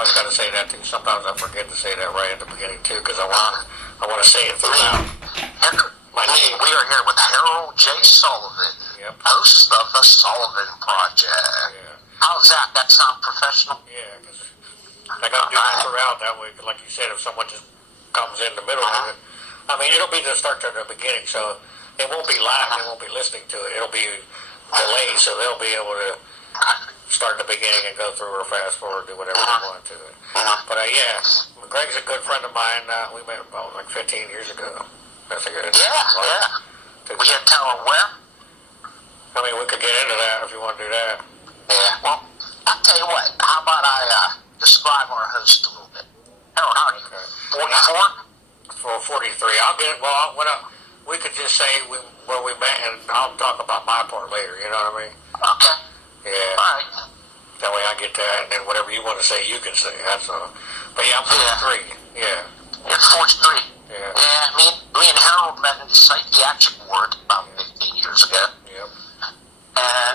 always got to say that too. Sometimes I forget to say that right at the beginning too, because I want to say it throughout. We are here with Harold J. Sullivan, host of the Sullivan Project. Yeah. How's that? That sound professional? Yeah, because I got to do that throughout that way. Cause like you said, if someone just comes in the middle of it, I mean, it'll be the start to the beginning, so it won't be live. They won't be listening to it. It'll be delayed, so they'll be able to start in the beginning and go through or fast forward, do whatever they want to it. But yeah, Greg's a good friend of mine. We met about like 15 years ago. That's a good. Yeah. We had tell him where? I mean, we could get into that if you want to do that. Yeah. Well, I'll tell you what. How about I describe our host a little bit? Harold, how are you? 44? For 43. I'll get it. Well, we could just say where we met, and I'll talk about my part later. You know what I mean? Okay. Yeah. All right. That way I get that, and then whatever you want to say, you can say. That's all. But yeah, I'm 43. Yeah. You're 43. Yeah. Yeah, me and Harold met in the psychiatric ward about 15 years ago. Yep. And,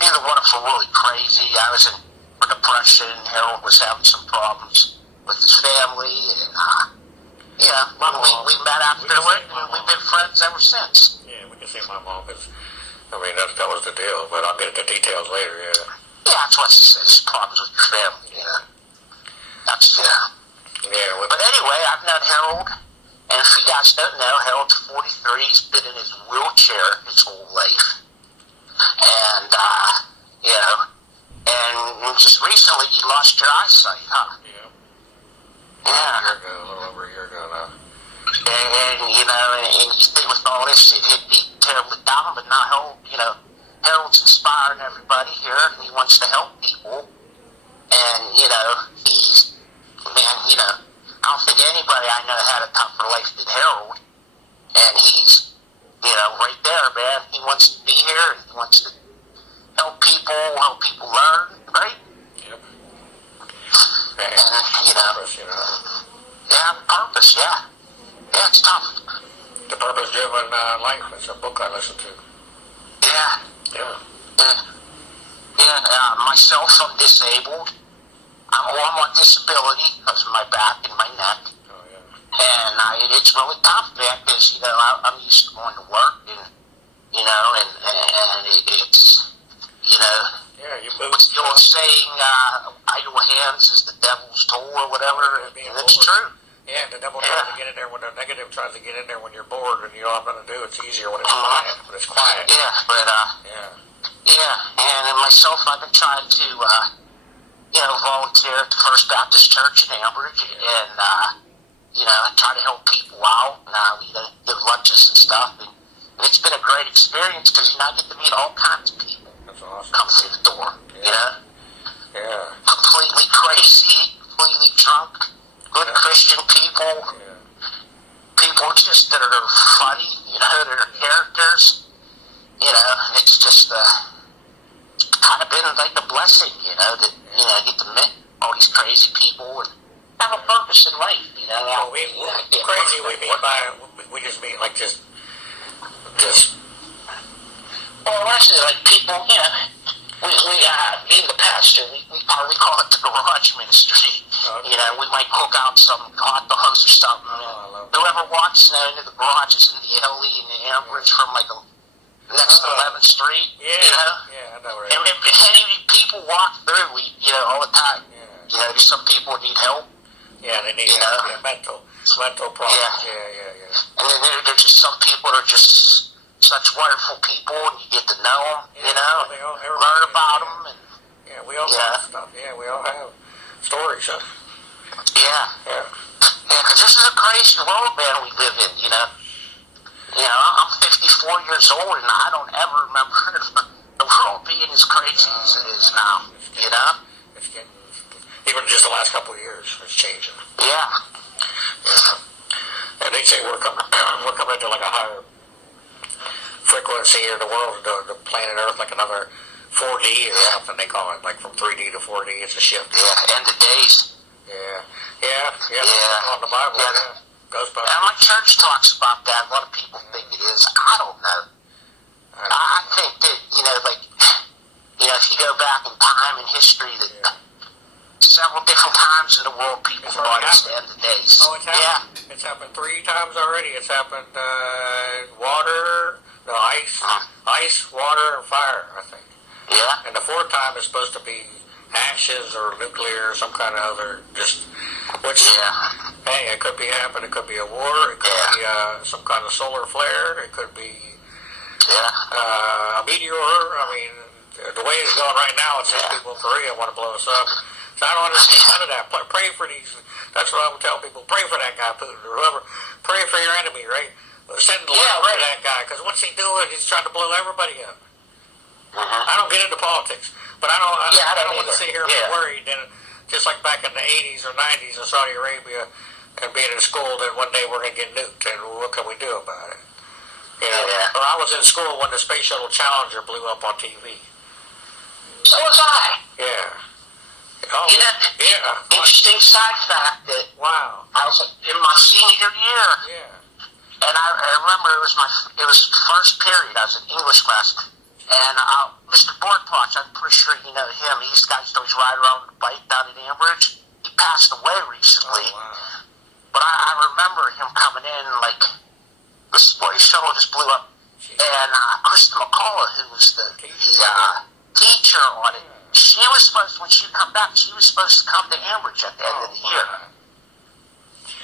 neither one of us were really crazy. I was in depression. Harold was having some problems with his family. And, we met after it, and we've been friends ever since. Yeah, we can say my mom, because, I mean, that was the deal. But I'll get into details later, yeah. Yeah, that's what she says. Problems with your family, That's, Yeah, but anyway, I've known Harold, and if you guys don't know, Harold's 43. He's been in his wheelchair his whole life. And, and just recently you lost your eyesight, huh? Yeah. A little over a year ago now. And you think with all this, it'd be terribly down, but now Harold's inspiring everybody here, and he wants to help people. And, he's, I don't think anybody I know had a tougher life than Harold. And he's, right there, man. He wants to be here, and he wants to help people learn, right? Yep. And, purpose, Yeah, purpose, yeah. Yeah, it's tough. The Purpose-Driven Life. It's a book I listen to. Yeah. Yeah. Yeah, myself, I'm disabled. I'm on disability because of my back and my neck. Oh, yeah. And it's really tough, man, because, I'm used to going to work and, it's, Yeah, you move. what's the old saying, idle hands is the devil's tool or whatever, and it's true. Yeah, the devil tries to get in there when the negative tries to get in there when you're bored and you don't have nothing to do. It's easier when it's quiet. When it's quiet. Yeah, but, and myself, I've been trying to, volunteer at the First Baptist Church in Ambridge, and, try to help people out, and we give lunches and stuff, and it's been a great experience, because, I get to meet all kinds of people. That's awesome. Come through the door, Yeah. Completely crazy, completely drunk, good Christian people, people just that are funny, that are characters, it's just, kind of been like a blessing, that, get to meet all these crazy people and have a purpose in life, Well, crazy we mean by, we just mean like just. Well, actually, like people, being the pastor, we probably call it the garage ministry. Okay. We might cook out some hot dogs or something. Whoever walks into the garages in the alley in the Ambridge from like next to 11th Street, Yeah, I know right. And if any people walk through, all the time. Yeah. There's some people need help. Yeah, they need mental problems. Yeah. And then there's just some people that are just such wonderful people, and you get to know them, learn about them. And, we all have stuff. Yeah, we all have stories, huh? Yeah, because this is a crazy world, man, we live in, I'm 54 years old, and I don't ever remember the world being as crazy as it is now, It's getting, even just the last couple of years, it's changing. Yeah. And they say we're coming to like a higher frequency in the world, the planet Earth, like another 4D or something they call it, like from 3D to 4D. It's a shift. Yeah, end of days. On the Bible, Ghostbusters. And my church talks about that. A lot of people think it is. I don't know. I think that, if you go back in time in history, that several different wars in the world people It's thought already it's the end of days. Oh, it's happened. Yeah. It's happened 3 times already. It's happened ice, water, and fire, I think. Yeah. And the 4th time is supposed to be ashes or nuclear or some kind of other hey, it could be happening. It could be a war. It could be some kind of solar flare. It could be a meteor. I mean, the way it's going right now, it seems people in Korea want to blow us up. So I don't understand none of that. Pray for these. That's what I would tell people. Pray for that guy, Putin, or whoever. Pray for your enemy, right? Send love to that guy, because what's he doing? He's trying to blow everybody up. I don't get into politics, but I don't want to sit here and be worried. And just like back in the 80s or 90s in Saudi Arabia, and being in school, that one day we're going to get nuked, and what can we do about it? You know, or I was in school when the Space Shuttle Challenger blew up on TV. So was I. Yeah. Oh, Interesting side fact that I was in my senior year. Yeah. And I remember it was first period. I was in English class, and Mr. Bortpotch, I'm pretty sure you know him. He's the guy who always ride around on the bike down in Ambridge. He passed away recently. Oh, wow. But I remember him coming in like the space shuttle just blew up, and Krista McCullough, who was the teacher on it, she was supposed, when she would come back, she was supposed to come to Ambridge at the end of the year.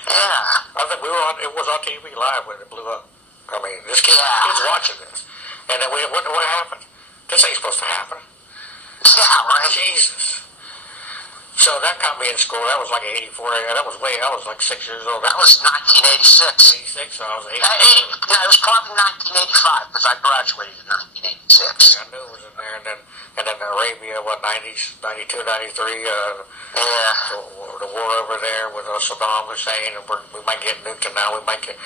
Yeah. I think it was on TV live when it blew up. I mean, this kid's watching this. And then what happened? This ain't supposed to happen. Yeah, right. Jesus. So that got me in school. That was like 84. I was like 6 years old. That was 1986. 86, so I was 8. No, it was probably 1985, because I graduated in 1986. Yeah, I knew it was in there. And then Arabia, 90s, 92, 93, the war over there with Saddam Hussein, and we might get nuked, and now we might get,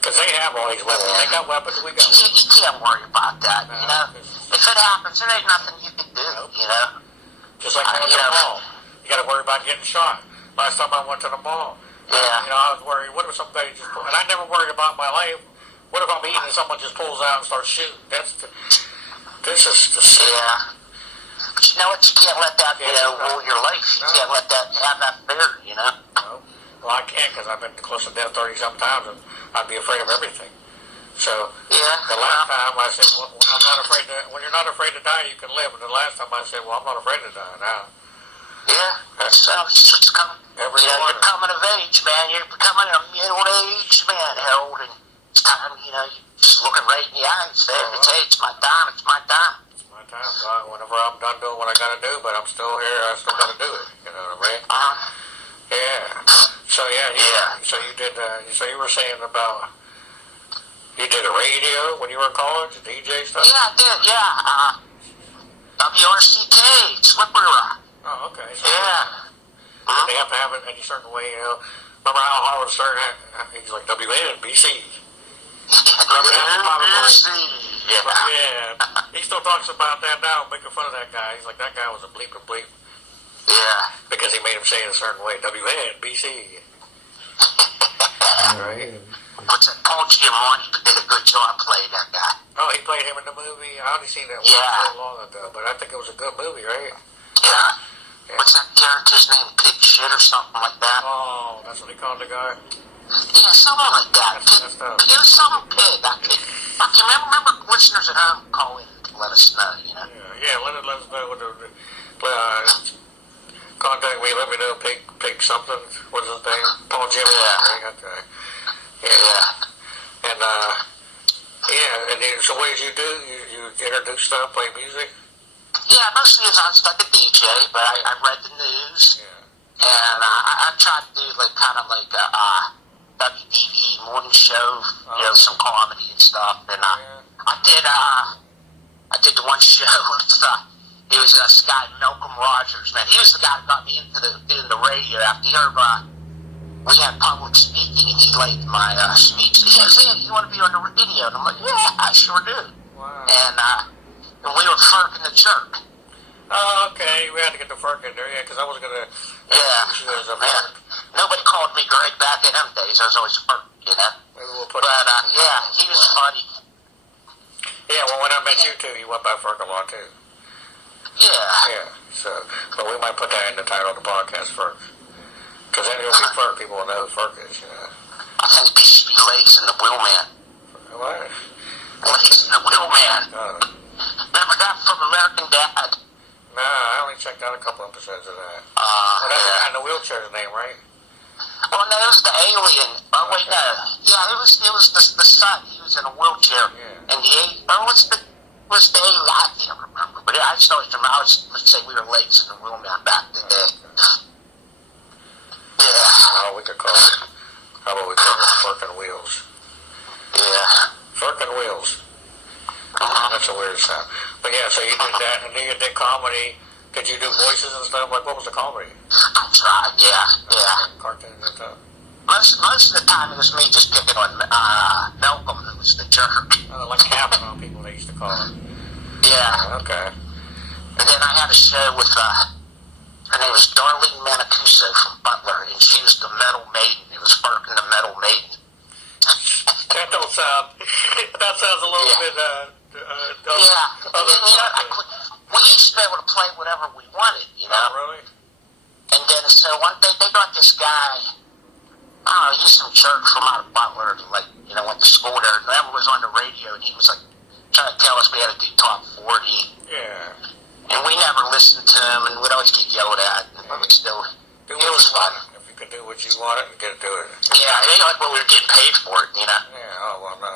because they have all these weapons. They got weapons, we got weapons. You can't worry about that, you know. If it happens, there ain't nothing you can do, you know. Just like going to the mall. You got to worry about getting shot. Last time I went to the mall, I was worried, what if somebody just, and I never worried about my life. What if I'm eating and someone just pulls out and starts shooting? This is the shit. Yeah. But you know what? You can't let that, rule your life. You can't let that have that fear, you know? No. Well, I can't, because I've been close to death 30-something times, and I'd be afraid of everything. So, the last time I said, well, when you're not afraid to die, you can live. And the last time I said, well, I'm not afraid to die now. Yeah, it's coming. You're coming of age, man. You're becoming a middle-aged man, Harold, and it's time, you just looking right in the eyes there. It's my time. It's my time. Whenever I'm done doing what I gotta do, but I'm still here, I still gotta do it. You know what I mean? Yeah. So So you did. So you were saying about you did a radio when you were in college, DJ stuff. Yeah, I did. Yeah. WRCK, Slippery Rock. Oh, okay. So they have to have it any certain way. You know. Remember how Howard Stern had? He's like WNBC. Remember that? Yeah. He still talks about that now, making fun of that guy. He's like, that guy was a bleep and bleep. Yeah. Because he made him say it a certain way. WNBC. Right? What's that? Paul Giamatti did a good job playing that guy. Oh, he played him in the movie? I only seen that one so long ago, but I think it was a good movie, right? Yeah. What's that character's name? Pig shit or something like that? Oh, that's what he called the guy? Yeah, something like that. It was some pig. I can remember listeners at home call in to let us know, you know. Yeah, let us know what contact me, let me know, pig something, what's his name? Paul Giamatti, right? Okay. And then, so what did you do? You introduce stuff, play music? Yeah, mostly I was like a DJ, but I read the news, and I tried to do kind of like a WDV morning show, some comedy and stuff, and I did the one show with it was this guy Malcolm Rogers, man. He was the guy that got me into doing the radio after he heard we had public speaking, and he liked my speech. He said, "Hey, you want to be on the radio?" And I'm like, "Yeah, I sure do." Wow. And we were Ferk and the Jerk. Oh, okay. We had to get the Ferk in there, because I was going to... Nobody called me Greg back in them days. I was always Ferk, you know. Maybe we'll put he was funny. Yeah, well, when I met you two, you went by Ferk a lot, too. Yeah. Yeah, so, but we might put that in the title of the podcast, Ferk. Because then it'll be Ferg. People will know who Ferg is, you know. I think it should be Legs and the Wheelman. What? Legs and the Wheelman. Remember that from American Dad? Nah, I only checked out a couple episodes of that. Well, that's the guy in the wheelchair's name, right? Well, no, it was the alien. Oh, wait, no. Yeah, it was the son. He was in a wheelchair. Yeah. And the alien, was the alien? I can't remember. But I just always remember, I was, let's say we were Legs and the Wheelman back in the day. Yeah. Oh, we could call it. How about we call it Furkin' Wheels? Yeah. Furkin' Wheels. That's a weird sound. But yeah, so you did that, and then you did comedy. Did you do voices and stuff? Like, what was the comedy? I tried, yeah. Cartoons and stuff? Most of the time it was me just picking on Malcolm, who was the jerk. Like capping on people, they used to call it. Yeah. Okay. And then I had a show with, her name was Darlene Manicuso from Butler, and she was the Metal Maiden. It was Burke and the Metal Maiden. That don't sound, that sounds a little bit, yeah. And then, you know, we used to be able to play whatever we wanted, you know. Oh, really? And then, so one day, they got this guy, I don't know, he's some jerk from out of Butler, and, like, you know, went to school there, and that was on the radio, and he was, like, trying to tell us we had to do top 40. Yeah. And we never listened to him, and we'd always get yelled at, but we still, Do it was fun. If you could do what you wanted, you get to do it. Yeah, it ain't like we were getting paid for it, you know. Yeah, oh, well, no,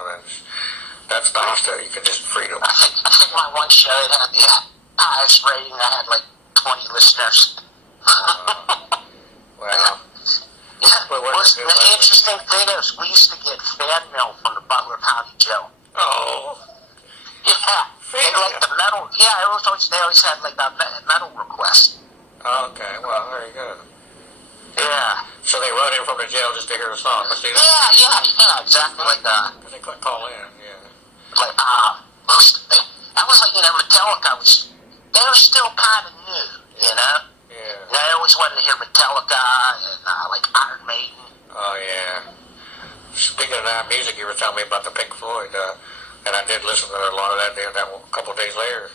that's nice, though. You can just freedom. I think my one show, it had the highest rating. I had like 20 listeners. Well, Yeah, the interesting thing is we used to get fan mail from the Butler County Jail. oh, Yeah, they like the metal. Yeah, they always had like a metal request. okay, well, there you go. Yeah. So they wrote in from the jail just to hear a song. Let's do that. Yeah, exactly like that. Because they couldn't call in, yeah. Like, that was like, you know, Metallica they were still kind of new, you know? Yeah. And I always wanted to hear Metallica and, like, Iron Maiden. Oh, yeah. Speaking of that music, you were telling me about the Pink Floyd, and I did listen to a lot of that there that a couple of days later.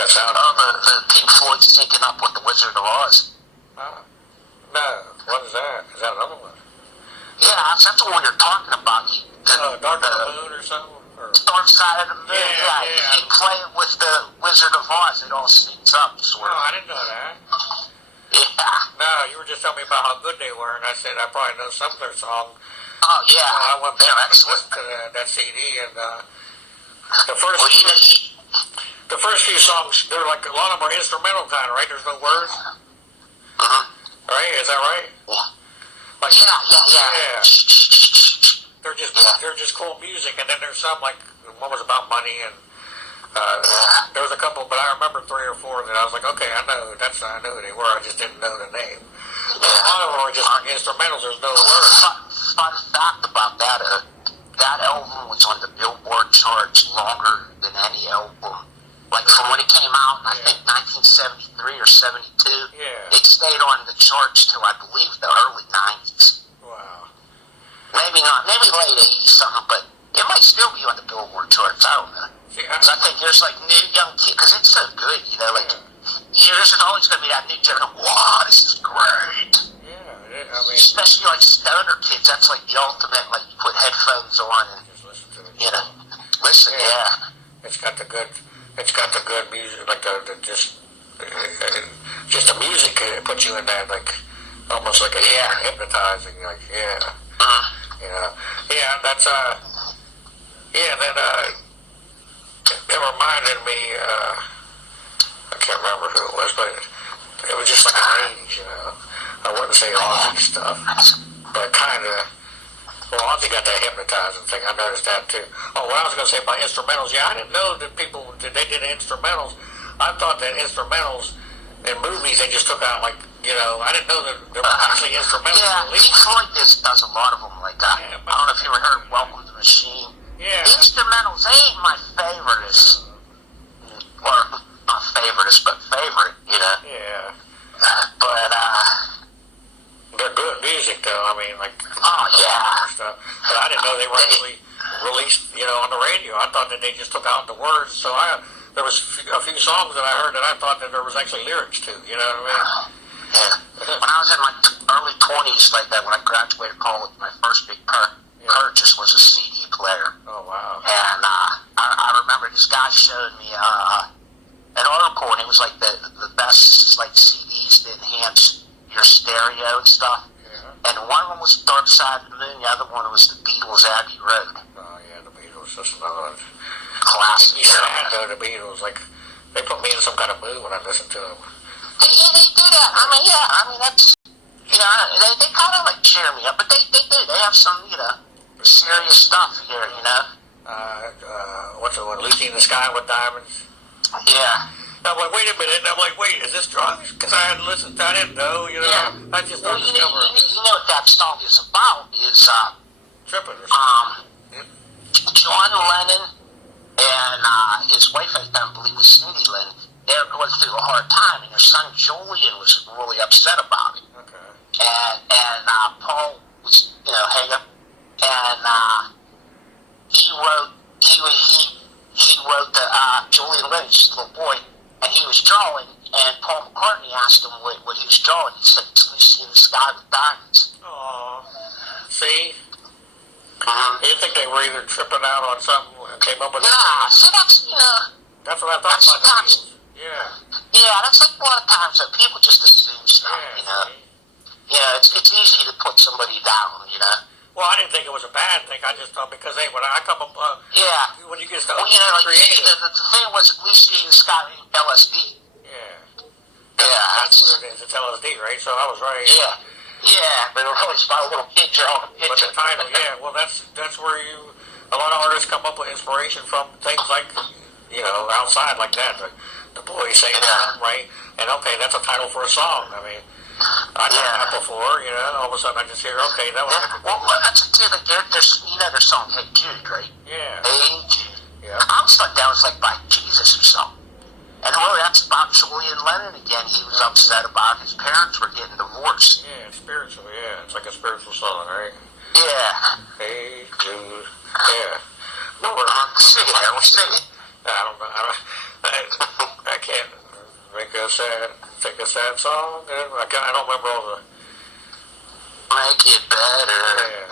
That sounded... Oh, the Pink Floyd syncing up with the Wizard of Oz. No, what is that? Is that another one? Yeah, that's what we were talking about. Dark of the Moon or something? Or... Dark Side of the Moon, yeah. You play it with the Wizard of Oz, it all syncs up, sort of. Oh, I didn't know that. Yeah. No, you were just telling me about how good they were, and I said I probably know some of their songs. Oh, yeah. I went back They're and excellent. listened to that CD, and the first... Well, The first few songs, they're like, a lot of them are instrumental kind of, right? There's no words? Right? Is that right? Like, yeah. They're just cool music, and then there's some, like, one was about money, and there was a couple, but I remember 3 or 4 that I was like, okay, I knew who they were, I just didn't know the name. A lot of them were just instrumentals, there's no words. Fun fact about that, that album was on the Billboard charts longer than any album. Like from when it came out, I think 1973 or 72, it stayed on the charts till I believe the early 90s. Wow. Maybe not, maybe late 80s something, but it might still be on the Billboard charts, I don't know. Because I think there's like new young kids, because it's so good, you know, like there's always going to be that new generation, wow, this is great. Yeah, I mean... Especially like stoner kids, that's like the ultimate, like you put headphones on and, just listen to it. you know, listen, It's got the good music, like just the music puts you in that, like, almost like a hypnotizing, like, that's, then, it reminded me, I can't remember who it was, but it was just like an 80s, you know. I wouldn't say Ozzy stuff, but kind of. Well, Ozzy got that hypnotizing thing. I noticed that too. Oh, what I was going to say about instrumentals, I didn't know that they did instrumentals. I thought that instrumentals in movies, they just took out, like, you know, I didn't know that there were actually instrumentals. Yeah, Pink Floyd does a lot of them like that. I don't know if you ever heard Welcome to the Machine. Yeah. The instrumentals, they ain't my favoriteest. Or, not favoriteest, but favorite, you know. Yeah. But, they're good music, though. I mean, like, stuff. But I didn't know they were actually released, you know, on the radio. I thought that they just took out the words. So there was a few songs that I heard that I thought that there was actually lyrics to. You know what I mean? Yeah. When I was in my early 20s, like that, when I graduated college, my first big purchase was a CD player. Oh, wow. And I remember this guy showed me an article, and it was like the best like CDs to enhance your stereo and stuff. Yeah. And one of them was Dark Side of the Moon, the other one was the Beatles' Abbey Road. Oh, yeah, the Beatles. That's another one. Classic. Yeah, I had though, the Beatles. Like, they put me in some kind of mood when I listened to them. They do that. I mean, yeah, I mean, that's, you know, they kind of like cheer me up, but they do. They have some, you know, serious stuff here, you know. What's the one? Lucy in the Sky with Diamonds? Yeah. I'm like, wait a minute. And I'm like, wait, is this drugs? Because I hadn't listened. I didn't know, you know. Yeah. I just started discovering you know what that song is about? Is tripping or something. John Lennon and his wife, I don't believe, was Cindy Lennon. They're going through a hard time, and their son Julian was really upset about it. Okay. And Paul was, you know, hanging up, and he wrote the Julian Lennon, just a little boy, and he was drawing, and Paul McCartney asked him what he was drawing. He said, "It's Lucy in the Sky with Diamonds." Aw. See? You think they were either tripping out on something and came up with that? Yeah, so that's, you know... That's what I thought about the Beatles. Yeah. Yeah, that's like a lot of times that people just assume stuff, you know? Yeah, it's easy to put somebody down, you know? Well, I didn't think it was a bad thing. I just thought because, hey, when I come up... yeah. When you get started, well, you know, like, creative. the thing was Lucy in the Sky, LSD. Yeah. Yeah. That's what it is. It's LSD, right? So I was right. Yeah. Yeah, but it was about a little kid drawing a picture. But the title, yeah, well, that's where a lot of artists come up with inspiration from things like, you know, outside like that. The boy saying that, right? And okay, that's a title for a song. I mean, I've done that before, you know, all of a sudden I just hear, okay, that was... Yeah. Well, that's a thing, like, there's, you know, their song, Hey Jude, right? Yeah. Hey Jude. Yeah. I always thought that was like by Jesus or something. And really, that's about Julian Lennon again. He was upset about his parents were getting divorced. Yeah, it's spiritual, yeah. It's like a spiritual song, right? Yeah. Hey, Jude. Yeah. No, sing it, Harold, sing it. I don't know. I can't take a sad song. I don't remember all the... Make it better,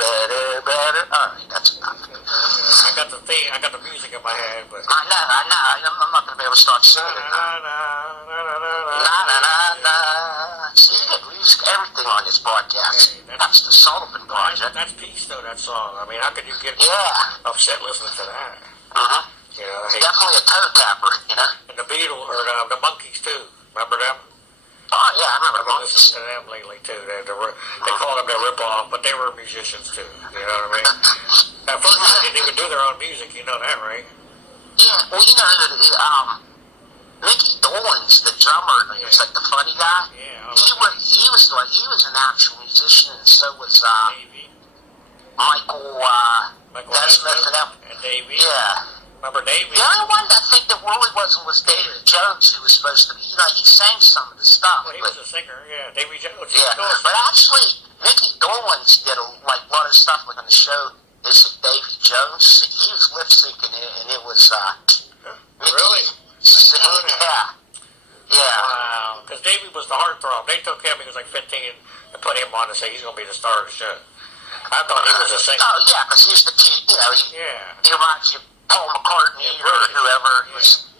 better. All right, that's enough. I got the thing, I got the music in my head, but... I know. I'm not going to be able to start singing it. See, you get music, everything on this podcast. Hey, that's the Sullivan Project. That's peace, though, that song. I mean, how could you get upset listening to that? You know, It's definitely a toe tapper, you know? And the Beatles, or the Monkees, too. Remember them? Oh, yeah, I remember I've been Monkees. listening to them lately, too. They call them their rip-off, but they were musicians, too. You know what I mean? At first, they didn't even do their own music. You know that, right? Yeah, well, you know, Mickey Dolenz, the drummer, he was like the funny guy. Yeah. He was an actual musician, and so was Michael Nesmith and them. And Davey. Yeah. Remember Davey? The only one I think that really wasn't was David Jones, who was supposed to be, you know, he sang some of the stuff. Well, he was a singer, yeah. Davey Jones. Yeah, but actually, Mickey Dolenz did a lot of stuff like on the show. This is Davy Jones. He was lip syncing it, and it was Mickey. Really? Yeah. Yeah. Wow. Because Davey was the heartthrob. They took him, he was like 15, and put him on to say he's going to be the star of the show. I thought he was a singer. Oh, yeah, because he was the kid, you know, he reminds you of Paul McCartney or whoever. He was,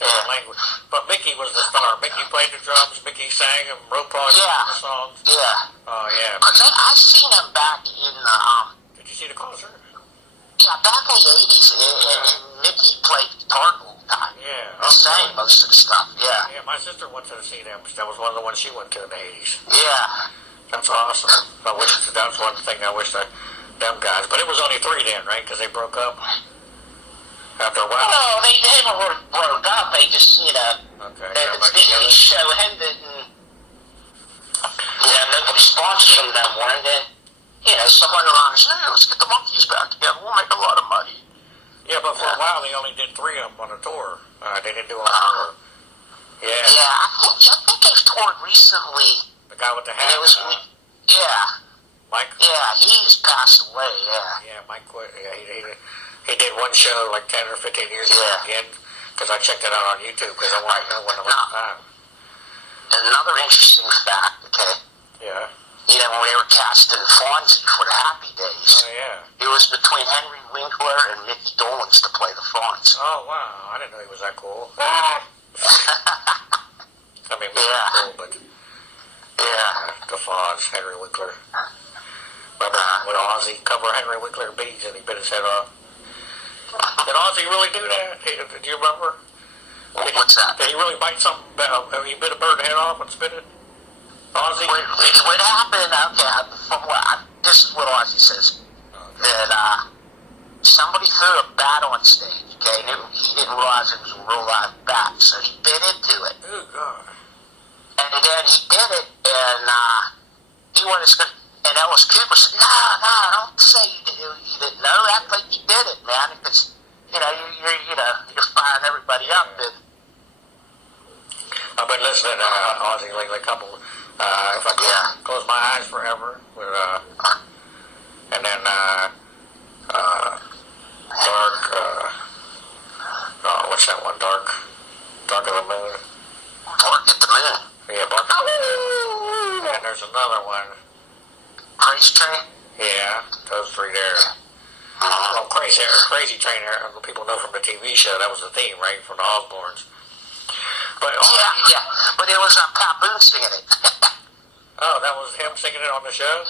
language. But Mickey was the star. Mickey played the drums, Mickey sang and wrote parts of the songs. Yeah. Oh, yeah. Because I seen him back in the, Did you see the concert? yeah, back in the 80s, and Mickey played guitar the whole time. Yeah. He sang most of the stuff, yeah. Yeah, my sister went to see them. That was one of the ones she went to in the 80s. Yeah. That's awesome. That's one thing I wish that them guys, but it was only 3 then, right? Because they broke up after a while. No, they never broke up. They just, you know, Okay. the show ended, and nobody sponsored them no more. And then, you know, someone around said, hey, let's get the Monkees back together. We'll make a lot of money. Yeah, but for a while they only did 3 of them on a tour. They didn't do a tour. Yeah. Yeah, I think they've toured recently. The guy with the hat. And it was, Mike. Yeah, he's passed away. Yeah. Yeah, Mike quit. Yeah, he did one show like 10 or 15 years ago again. Because I checked it out on YouTube because I wanted to know when it was time. Another interesting fact. Okay. Yeah. you know, when they were casting Fonzie for the Happy Days. Oh, yeah. It was between Henry Winkler and Mickey Dolenz to play the Fonz. Oh, wow. I didn't know he was that cool. I mean, Mickey's cool, but... Yeah. The Fonz, Henry Winkler. Remember when Ozzy covered Henry Winkler beads and he bit his head off? Did Ozzy really do that? Do you remember? What's that? Did he really bite something? He bit a bird head off and spit it? Ozzy? What happened, okay, this is what Ozzy says. That somebody threw a bat on stage, okay, and he didn't realize it was a real live bat, so he bit into it. Oh, God. And then he did it, and he was going to, and Ellis Cooper said, no, don't say you didn't know, act like you did it, man, because, you know, you're firing everybody up, and I've been listening to Ozzy lately, a couple, if I could close my eyes forever, with, and then, Dark, what's that one, Dark of the Moon? Bark at the Moon. Yeah, Bark at the Moon. And there's another one. Crazy Train? Yeah, those three there. Well, Crazy Train, people know from the TV show, that was the theme, right, from the Osbournes. But Yeah, but it was Pat Boone singing it. Oh, that was him singing it on the show?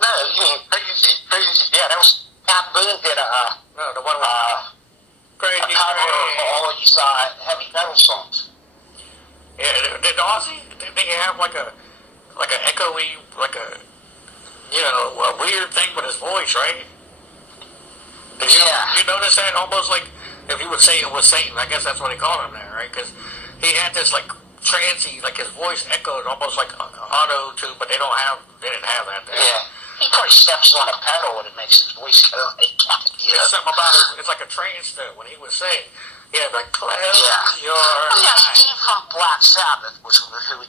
No, you mean Crazy, yeah, that was Pat Boone did No, the one with Crazy a cover of Train. all these heavy metal songs. Yeah, did Ozzy, did he have like an echoey, like a, you know, a weird thing with his voice, right? Did you notice that? Almost like if he would say it was Satan, I guess that's what he called him there, right? Because he had this like trancy, like his voice echoed almost like auto-tune, but they didn't have that there. Yeah. He probably steps on a pedal and it makes his voice go like, There's something about it, it's like a trance though, when he was saying, like, close your he eyes. came from Black Sabbath, which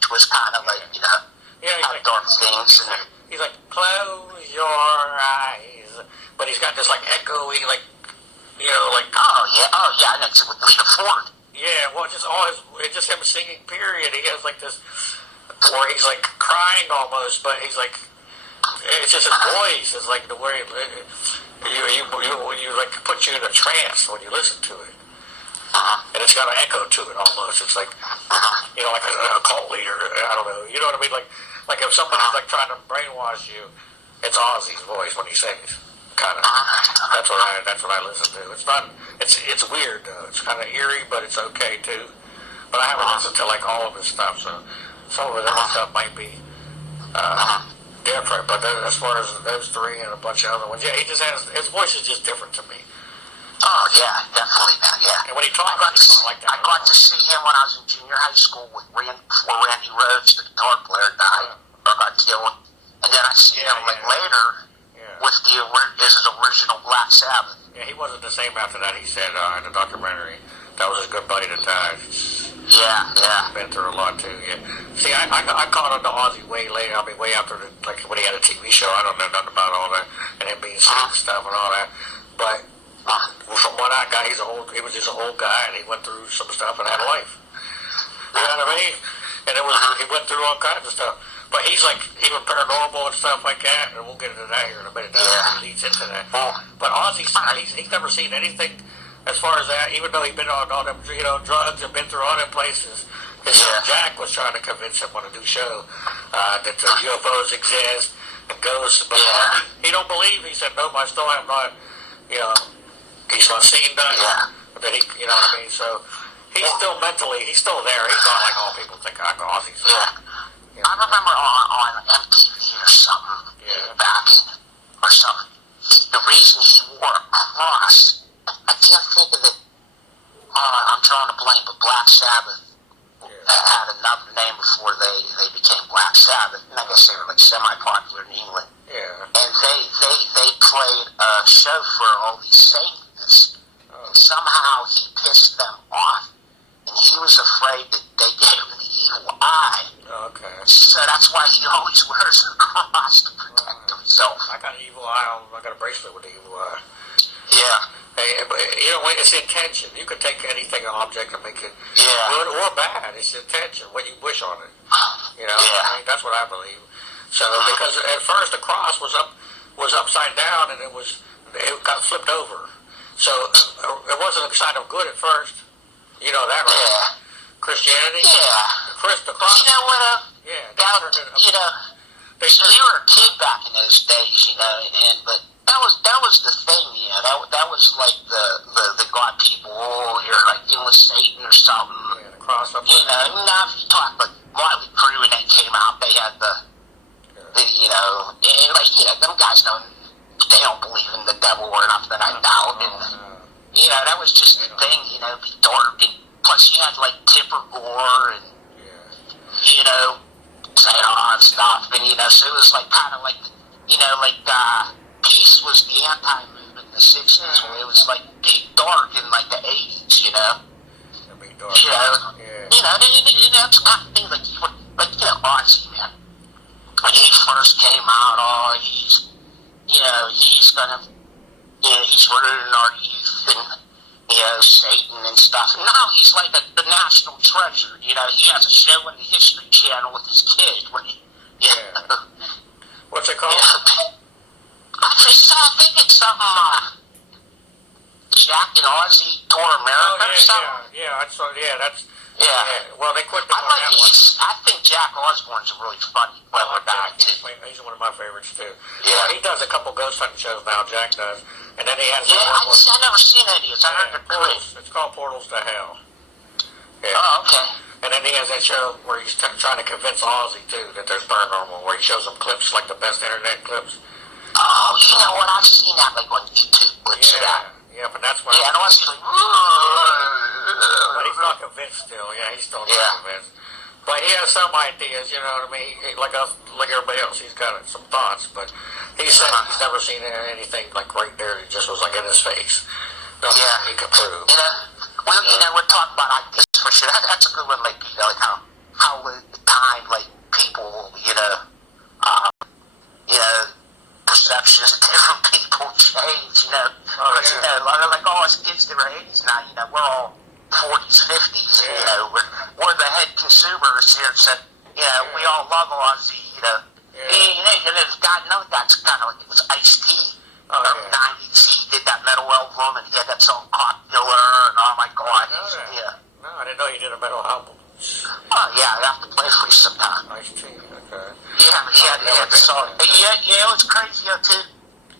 was kind of like, you know, Yeah, he's like, dark things. And, he's like, close your eyes. But he's got this like echoey, like, you know, like, oh yeah, and it's with Lita Ford. yeah, well, it's just him singing, period. He has like this, where he's like crying almost, but he's like, it's just his voice. It's like the way you like puts you in a trance when you listen to it. And it's got an echo to it almost. It's like, you know, like a cult leader. I don't know. You know what I mean? Like if somebody's like trying to brainwash you, it's Ozzy's voice when he sings. Kind of. That's what I listen to. It's not. It's weird though. It's kind of eerie, but it's okay too. But I haven't listened to like all of his stuff, so some of his other stuff might be different. But then, as far as those three and a bunch of other ones, yeah, he just has his voice is just different to me. Oh yeah, definitely, man. Yeah. And when he talks, it's not like that. I got to see him when I was in junior high school with before Randy Rhoads, the guitar player, died or got killed, and then I see him later with his original Black Sabbath. Yeah, he wasn't the same after that. He said in the documentary that was his good buddy that died. Yeah. Been through a lot too. Yeah. See, I caught on to Ozzy way later. I mean, way after like when he had a TV show. I don't know nothing about all that and him being sick and stuff and all that. But from what I got, he was just an old guy, and he went through some stuff and had a life. You know what I mean? And he went through all kinds of stuff. But he's like even paranormal and stuff like that, and we'll get into that here in a minute. That leads into that. But Ozzy's he's never seen anything as far as that. Even though he's been on all them drugs and been through all them places. His son Jack was trying to convince him on a new show that the UFOs exist and ghosts. But he don't believe. He said, "No, I still have not. You know, he's not seen that. But then you know what I mean. So he's still mentally, he's still there. He's not like all people think. Ozzy's I remember on MTV or something back in, or something, the reason he wore a cross, I can't think of it, I'm drawing a blank, but Black Sabbath had another name before they became Black Sabbath, and I guess they were like semi-popular in England. Yeah. And they played a show for all these Satanists, and somehow he pissed them off, and he was afraid that they gave him the evil eye. Okay. So that's why he always wears a cross to protect himself. I got an evil eye. I got a bracelet with the evil eye. Yeah. Hey, but you know, it's intention. You can take anything, an object, and make it good or bad. It's intention, what you wish on it. You know, I mean, that's what I believe. So because at first the cross was upside down and it got flipped over. So it wasn't a sign of good at first. You know that, right? Yeah. Christianity. Yeah. The cross. You know what? Yeah. You know, you were a kid back in those days, you know, but that was the thing, you know. That was like the God people. Oh, you're like dealing with Satan or something. Yeah, the cross up. You know, now if you talk like Motley Crue when they came out, they had you know, and like, you know, them guys they don't believe in the devil or nothing, I doubt. And, you know, that was just the thing, you know, be dark. And plus you had like Tipper Gore and, you know, saying all that stuff. And, you know, so it was like kind of like, you know, like, Peace was the anti-movement in the 60s, where it was like big dark in like the 80s, you know. You know, it's kind of thing like you know, Ozzy, man. When he first came out, he's gonna, you know, he's ruining our youth and, you know, Satan and stuff. And now he's like the national treasure. You know, he has a show on the History Channel with his kid. Where What's it called? Yeah. I think it's something, Jack and Ozzy Tour America or something. Well, they quit I think Jack Osborne's a really funny, clever guy too. He's one of my favorites too. Yeah. He does a couple ghost hunting shows now. Jack does, and then he has. I never seen any of it. I heard the Portals. It's called Portals to Hell. Yeah. Oh, okay. And then he has that show where he's trying to convince Ozzy too that there's paranormal, where he shows them clips like the best internet clips. Oh, you know what? I've seen that like on YouTube. Yeah, but that's when. Yeah, and Ozzy's like. But he's not convinced still. Yeah, he's still not convinced. But he has some ideas, you know what I mean? Like everybody else, he's got some thoughts. But he said he's never seen anything like right there. It just was like in his face. Nothing he could prove. You know, well, you know, we're talking about ideas for sure. That's a good one, like, you know, like how with the time, like, people, you know, perceptions of different people change, you know. Because, you know, like all us kids that are 80s now, you know, we're all 40s, 50s, you know, we're the head consumers here, so, you know, we all love Ozzy, you know. You know, and there's another guy's kind of like, it was Ice-T. Early 90s, he did that metal album, and he had that song Cop Killer, and oh my god, No, I didn't know you did a metal album. Oh, yeah, I'd have to play for you sometime. Ice-T, okay. Yeah, he had the song. You know what's crazy, too,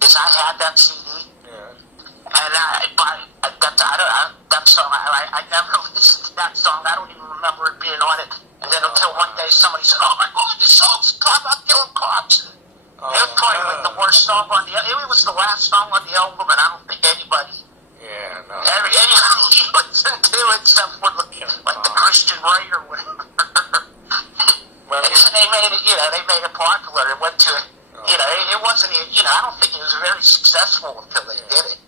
is I had that CD, and that song, I never listened to that song. I don't even remember it being on it. And then until one day somebody said, oh my god, this song's about killing cops. It was probably like the worst song on the album. It was the last song on the album, and I don't think anybody listened to it except for like the Christian right or whatever. And they made it, you know, they made it popular. It went to, you know, it wasn't, you know, I don't think it was very successful until they did it.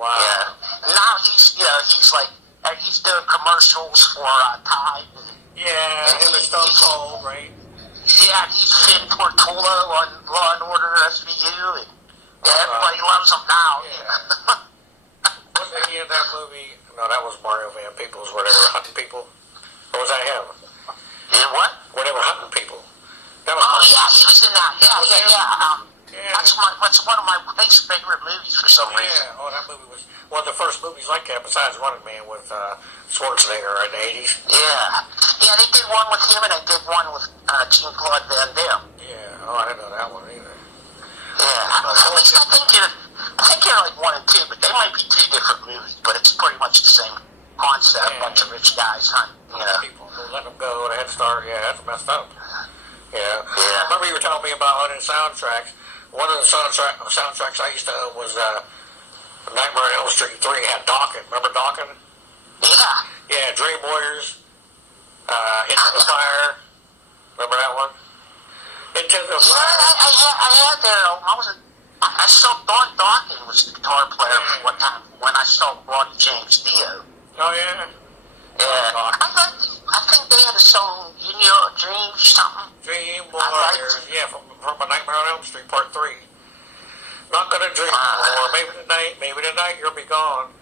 Wow. Yeah. Now he's, you know, he's like, he's doing commercials for Tide. Yeah, him and Stone Cold, right? Yeah, he's Finn Tortola on Law and Order SVU, and everybody loves him now. Wasn't he in that movie? No, that was Mario Van Peebles, where they were hunting people. Or was that him? In what? Where they were hunting people. That was yeah, he was in that. Yeah. That's one of my least favorite movies for some reason. Yeah, that movie was one of the first movies like that, besides Running Man with Schwarzenegger in the 80s. Yeah, they did one with him, and they did one with Jean-Claude Van Damme. Yeah, I didn't know that one either. Yeah, I think they're like 1 and 2, but they might be 2 different movies, but it's pretty much the same concept. A bunch of rich guys hunting, you know. People let them go, they had to start, that's messed up. Yeah. Remember you were telling me about hunting soundtracks. One of the soundtracks I used to own was Nightmare on Elm Street 3 had Dawkins. Remember Dawkins? Yeah. Yeah, Dream Warriors, Into the Fire. Remember that one? Into the Fire. I had that. I saw Don Dawkins was the guitar player one time when I saw Ronnie James Dio. Oh, yeah? Yeah. I think they had a song, In Your Dreams or something. Dream Warriors. Yeah, from A Nightmare on Elm Street, Part 3. Not gonna dream anymore. Maybe tonight you'll be gone.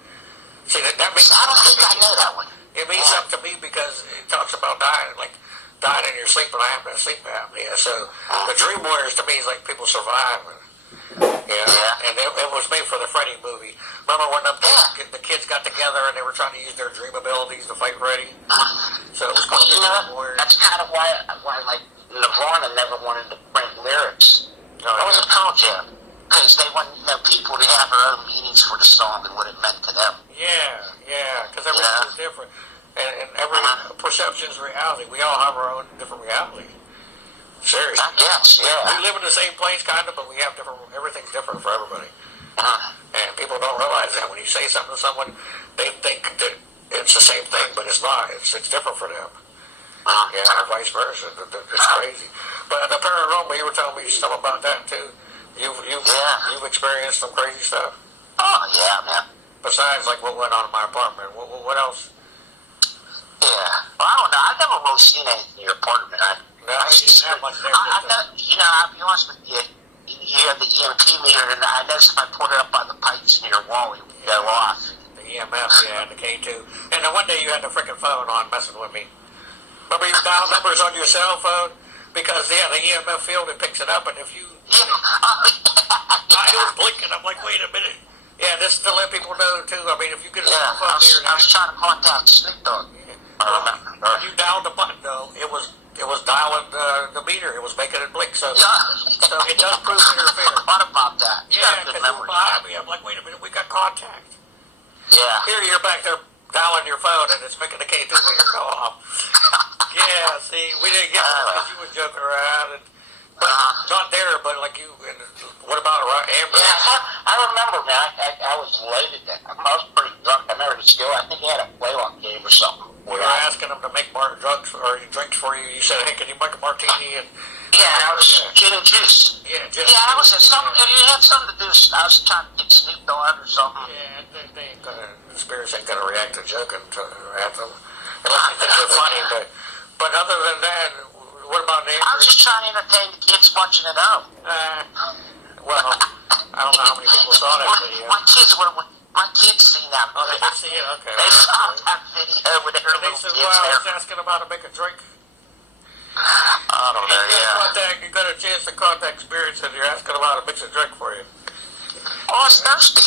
See, that means... I don't think I know that one. It means something to me because it talks about dying. Like, dying in your sleep and I have sleep apnea. So the Dream Warriors to me is like people surviving. Yeah. And it was made for the Freddy movie. Remember when the kids got together and they were trying to use their dream abilities to fight Freddy? So it was called the Dream Warriors. That's kind of why like Nirvana never wanted to print lyrics. That was a Pearl Jam. Because they wanted people to have their own meanings for the song and what it meant to them. Yeah, because everything's different. And every perception is reality. We all have our own different reality. Seriously. Yes, yeah. We live in the same place, kind of, but we have different. Everything's different for everybody. And people don't realize that when you say something to someone, they think that it's the same thing, but it's not. It's different for them. Yeah, or vice versa. It's crazy. But the paranormal, you were telling me stuff about that too. You've experienced some crazy stuff. Oh yeah, man. Besides, like what went on in my apartment, what else? Yeah. Well, I don't know. I've never really seen anything in your apartment. No, you didn't have much there. I'll be honest with you. You have the EMP meter, and I noticed if I put it up on the pipes near your wall, it would go off. The EMF, and the K2. And then one day you had the freaking phone on messing with me. Remember you dial numbers on your cell phone? Because, the EMF field, it picks it up, and if you... it was blinking. I'm like, wait a minute. Yeah, this is to let people know, too. I mean, if you get a cell phone here... I was trying to contact Snoop Dogg. When you dialed the button, though, it was dialing the meter. It was making it blink. So it does prove interference. What about that? Yeah, because you were behind me. I'm like, wait a minute, we got contact. Yeah. Here you're back there dialing your phone, and it's making the K2 meter go off. Yeah, see, we didn't get one because you were joking around. But not there, but like you. And what about Amber? Yeah, I remember, man. I was loaded then. I was pretty drunk. I remember the skill. I think he had a play-off game or something. We were asking him to make drugs or drinks for you. You said, "Hey, can you make a martini?" And I was gin and juice. Yeah, I was something. It had something to do. I was trying to get Snoop Dogg or something. Yeah, they ain't gonna. The spirits ain't gonna react to joking at them. Unless they think they're funny, but other than that, what about the? I was just trying to entertain the kids watching it out. Well, I don't know how many people saw that video. My kids seen that. Oh, they did see it. Okay. They saw that video with their little kids. Well, I was asking them how to make a drink. I don't know. You got a chance to contact spirits, and you're asking them how to mix a drink for you. Oh, it's thirsty.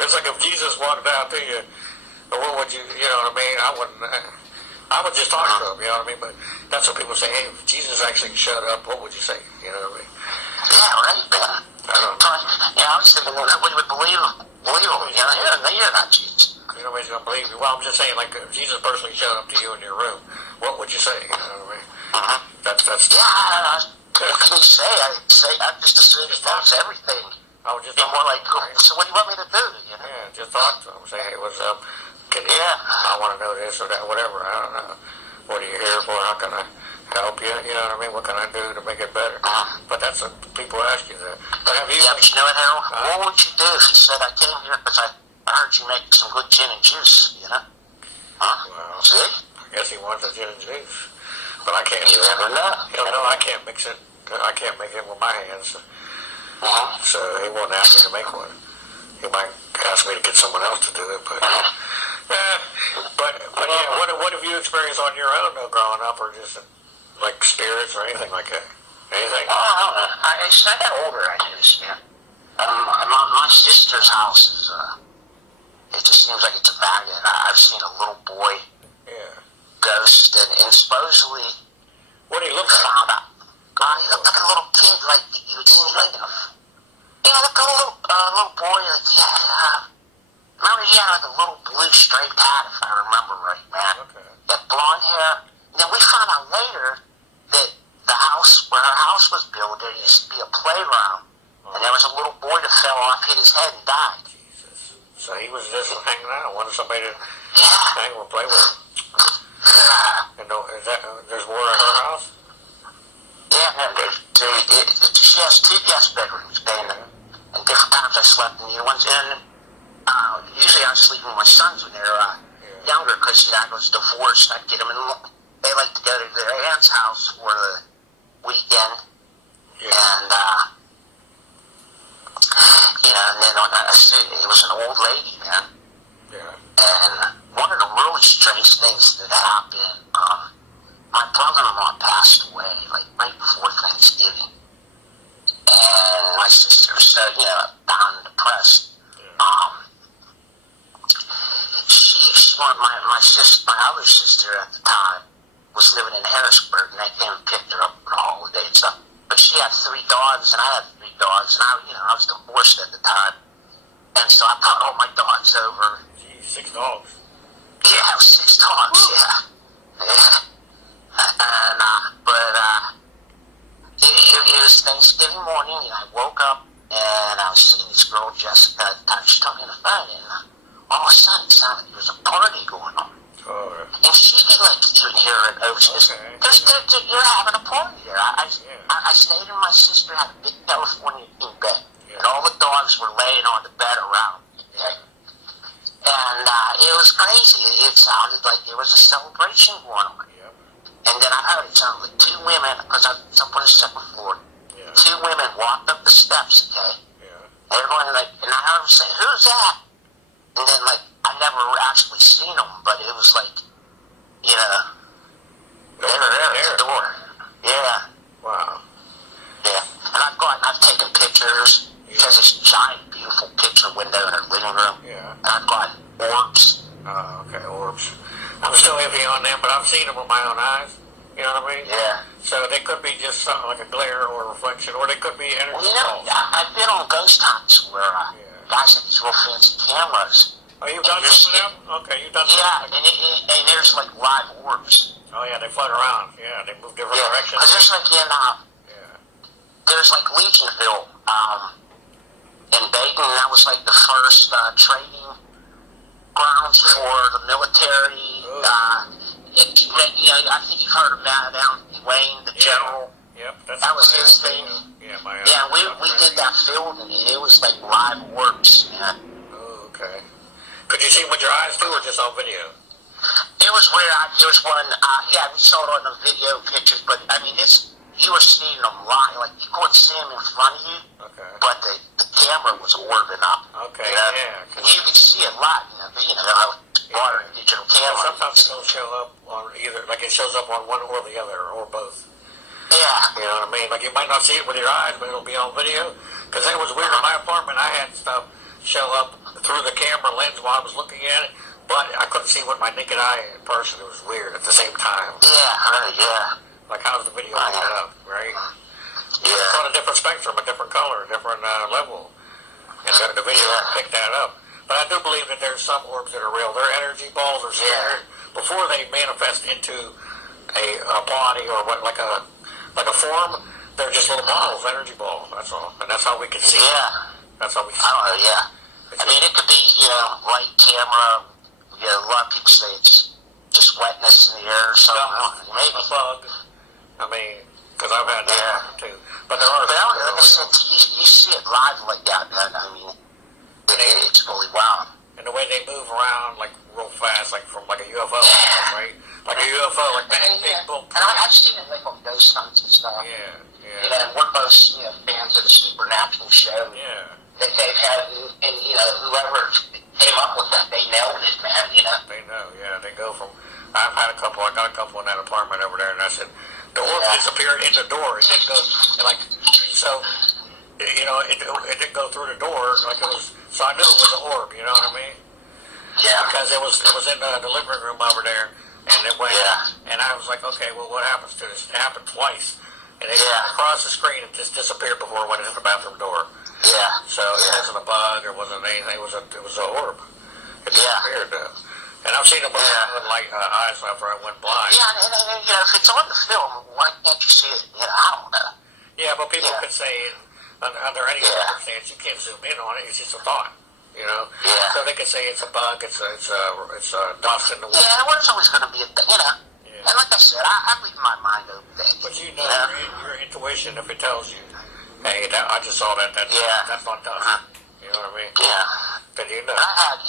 It's like if Jesus walked down to you, what would you? You know what I mean? I wouldn't. I would just talk to him. You know what I mean? But that's what people say. Hey, if Jesus actually showed up, what would you say? You know what I mean? Yeah, right, man. I don't know. I was thinking nobody would believe him. You're not Jesus. Nobody's gonna believe you. Well, I'm just saying, like, if Jesus personally showed up to you in your room, what would you say? You know what I mean? That's. Yeah. What can you say? I just assume he knows everything. I was just more like, so what do you want me to do? You know? Yeah, just talk to him. Say, hey, what's up? I want to know this or that, whatever. I don't know. What are you here for? How can I help you? You know what I mean? What can I do to make it better? But that's what people ask you that. But have you? Yeah, but you know what, Harold? What would you do if he said, I came here because I heard you make some good gin and juice, you know? Well, see? I guess he wants a gin and juice. But I can't do You it. never know. He'll know I can't mix it. I can't make it with my hands. So he won't ask me to make one. He might ask me to get someone else to do it, but yeah, what have you experienced on your own though, growing up, or just like spirits or anything like that? Anything? As I got older, I noticed, man. My sister's house is it just seems like it's a magnet. I've seen a little boy ghost, and supposedly what do you look like? He looked like a little kid, like you would see like like a little boy, like remember he had like a little blue striped hat, if I remember right, man. Okay. That blonde hair. And then we found out later that the house where her house was built, there used to be a playground, and there was a little boy that fell off, hit his head, and died. Jesus. So he was just hanging out, wanted somebody to hang with, play with. And there's more at her house? Yeah, she has 2 guest bedrooms, and different times I slept in the ones, and usually I was sleeping with my sons when they're younger, because I was divorced, I'd get them, and they like to go to their aunt's house for the weekend, and and then it was an old lady, man, and one of the really strange things that happened, my brother-in-law passed away, like, right before Thanksgiving. And my sister was so, down and depressed. My other sister at the time was living in Harrisburg, and they came and picked her up for the holiday and stuff. But she had 3 dogs, and I had 3 dogs, and I was divorced at the time. And so I brought all my dogs over. Gee, 6 dogs. Yeah, it was 6 dogs, yeah. And, it was Thanksgiving morning, and I woke up, and I was seeing this girl, Jessica, at the time. She told me on the phone, and all of a sudden it sounded like there was a party going on. Oh. And she could, like, even hear it over. She goes, you're having a party here. I stayed in my sister had a big California king bed, and all the dogs were laying on the bed around me. Okay? And it was crazy. It sounded like there was a celebration going on. Yep. And then I heard it sounded like 2 women, because I'm up on the 2nd floor. Yeah. 2 women walked up the steps, okay? Yeah. Everyone, like, and I heard them say, "Who's that?" And then, like, I never actually seen them, but it was like, they were there at the door. Yeah. Wow. Yeah. And I've taken pictures. She has this giant, beautiful picture window in her living room. Yeah. And I've got orbs. Oh, okay, orbs. I'm still iffy on them, but I've seen them with my own eyes. You know what I mean? Yeah. So they could be just something like a glare or a reflection, or they could be energy balls. I've been on ghost hunts where guys have these real fancy cameras. Oh, you've done some of them? Okay, you've done some. Yeah, and there's like live orbs. Oh, yeah, they float around. Yeah, they move different directions. Because there's like there's like Legionville in Dayton. That was like the first trading grounds for the military. I think you've heard of Down Wayne, the general. Yep, that was his thing. Yeah, we did that field, and it was like live orbs, man. Oh, okay. Could you see them with your eyes too, or just on video? It was weird. There was one, we saw it on the video pictures, but I mean, you were seeing them live. Like, you couldn't see them in front of you, but the camera was orbing up. Okay, And you could see it live, modern digital camera. Sometimes it don't show up on either, like it shows up on one or the other, or both. Yeah. You know what I mean? Like, you might not see it with your eyes, but it'll be on video. Because it was weird in my apartment. I had stuff show up through the camera lens while I was looking at it, but I couldn't see with my naked eye in person. It was weird at the same time. Yeah. Like, how's the video picking up, right? Yeah. It's on a different spectrum, a different color, a different level. And the video picked that up. But I do believe that there's some orbs that are real. They're energy balls or scared before they manifest into a body or what, like a form. They're just little balls, energy balls. That's all, and that's how we can see. Yeah. That's how we see. I mean, it could be light, camera. A lot of people say it's just wetness in the air or something. Maybe a bug. I mean, because I've had that too. But there are. But like I said, you see it live like that, man. I mean, it's really wild. And the way they move around, like, real fast, like from like a UFO, right? Like a UFO, like that big boom. And I've seen it like on ghost hunts and stuff. Yeah. And we're both fans of the Supernatural show. Yeah. They've had, and whoever came up with that, they nailed it, man. They know. Yeah, they go from. I got a couple in that apartment over there, and I said, the orb disappeared in the door. It didn't go, like, so, it didn't go through the door, like it was, so I knew it was an orb, you know what I mean? Yeah. Because it was in the living room over there, and it went, and I was like, okay, well, what happens to this? It happened twice, and it across the screen, it just disappeared before it went into the bathroom door. Yeah. So it wasn't a bug, it wasn't anything, it was an orb. It disappeared, and I've seen them with like eyes after I went blind. Yeah, and if it's on the film, why can't you see it? I don't know. Yeah, but people could say, under any circumstance, you can't zoom in on it. It's just a thought, Yeah. So they could say it's a bug. It's dust in the wind. Yeah, well, it's always going to be a thing, Yeah. And like I said, I leave my mind open. But your intuition, if it tells you, hey, I just saw that. That's not dust. You know what I mean? Yeah. Then you know. I had,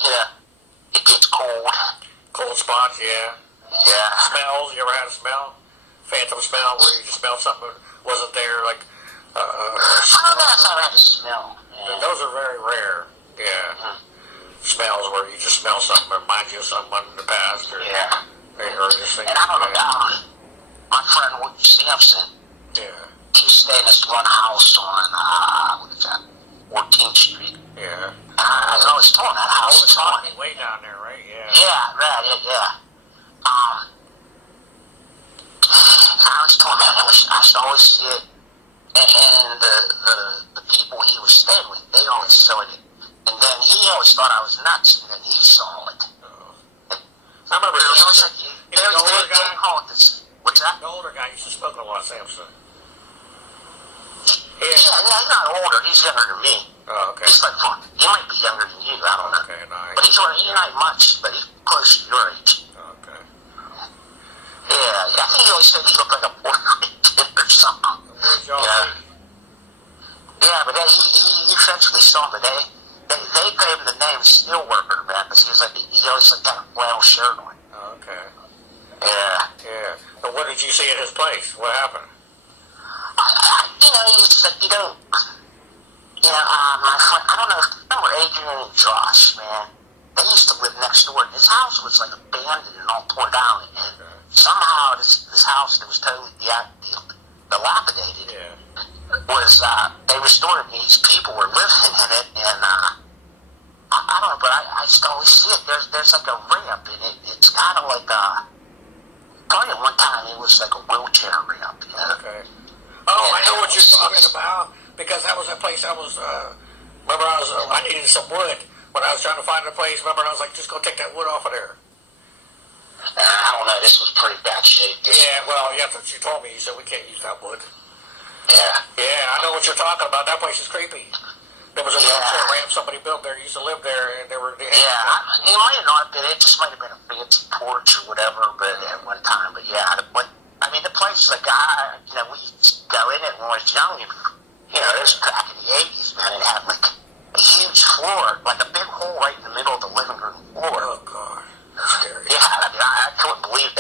it gets cold. Cold spots, yeah. Smells. You ever had a smell? Phantom smell where you just smell something that wasn't there, like. I don't know if I've had a smell. Yeah. Those are very rare. Yeah. Smells where you just smell something that reminds you of someone in the past, or just think. And I don't know. my friend Woody Sampson, Yeah. he was staying in this one house on, what is that, 14th Street. Yeah. I was always told that house is haunted. Way down there, right? Yeah. Yeah, right, yeah. I was told that I used to always see it, and the people he was staying with, they always saw it. And then he always thought I was nuts, and then he saw it. I remember It was always like, the older they guy. call it this. What's that? The older guy used to smoke a lot, Samson. Yeah, he's not older. He's younger than me. Oh, okay. He's like, he might be younger than you. I don't know. Okay, nice. But he's not much, but he's close to your age. Okay. Yeah, I think he always said he looked like a Puerto Rican or something. Where'd y'all Yeah. Yeah, but he eventually saw him. But they gave him the name Steelworker, man, because he always had that flannel shirt on. Oh, okay. Yeah. Yeah. But what did you see at his place? What happened? He said, my friend, I don't know if you remember Adrian and Josh, man. They used to live next door. His house was like abandoned and all torn down. And somehow this house that was totally dilapidated they restored it. These people were living in it. And I don't know, but I just always see it. There's like a ramp in it. It's kind of like probably at one time it was like a wheelchair ramp. Okay. Oh, I know what you're talking about, because that was that place I was, remember I needed some wood when I was trying to find a place. Remember, I was like, just go take that wood off of there. I don't know, this was pretty bad shape. Yeah, well, yeah, that's what you told me. You said we can't use that wood. Yeah. Yeah, I know what you're talking about. That place is creepy. There was a wheelchair ramp somebody built there. Used to live there, and they were. It might have not been. It just might have been a fancy porch or whatever, but at one time. But yeah, the place is like we used to go in it when I was young. It was back in the '80s, man. It had like a huge floor, like a big hole right in the middle of the living room floor. Oh God, that's scary. Yeah, I couldn't believe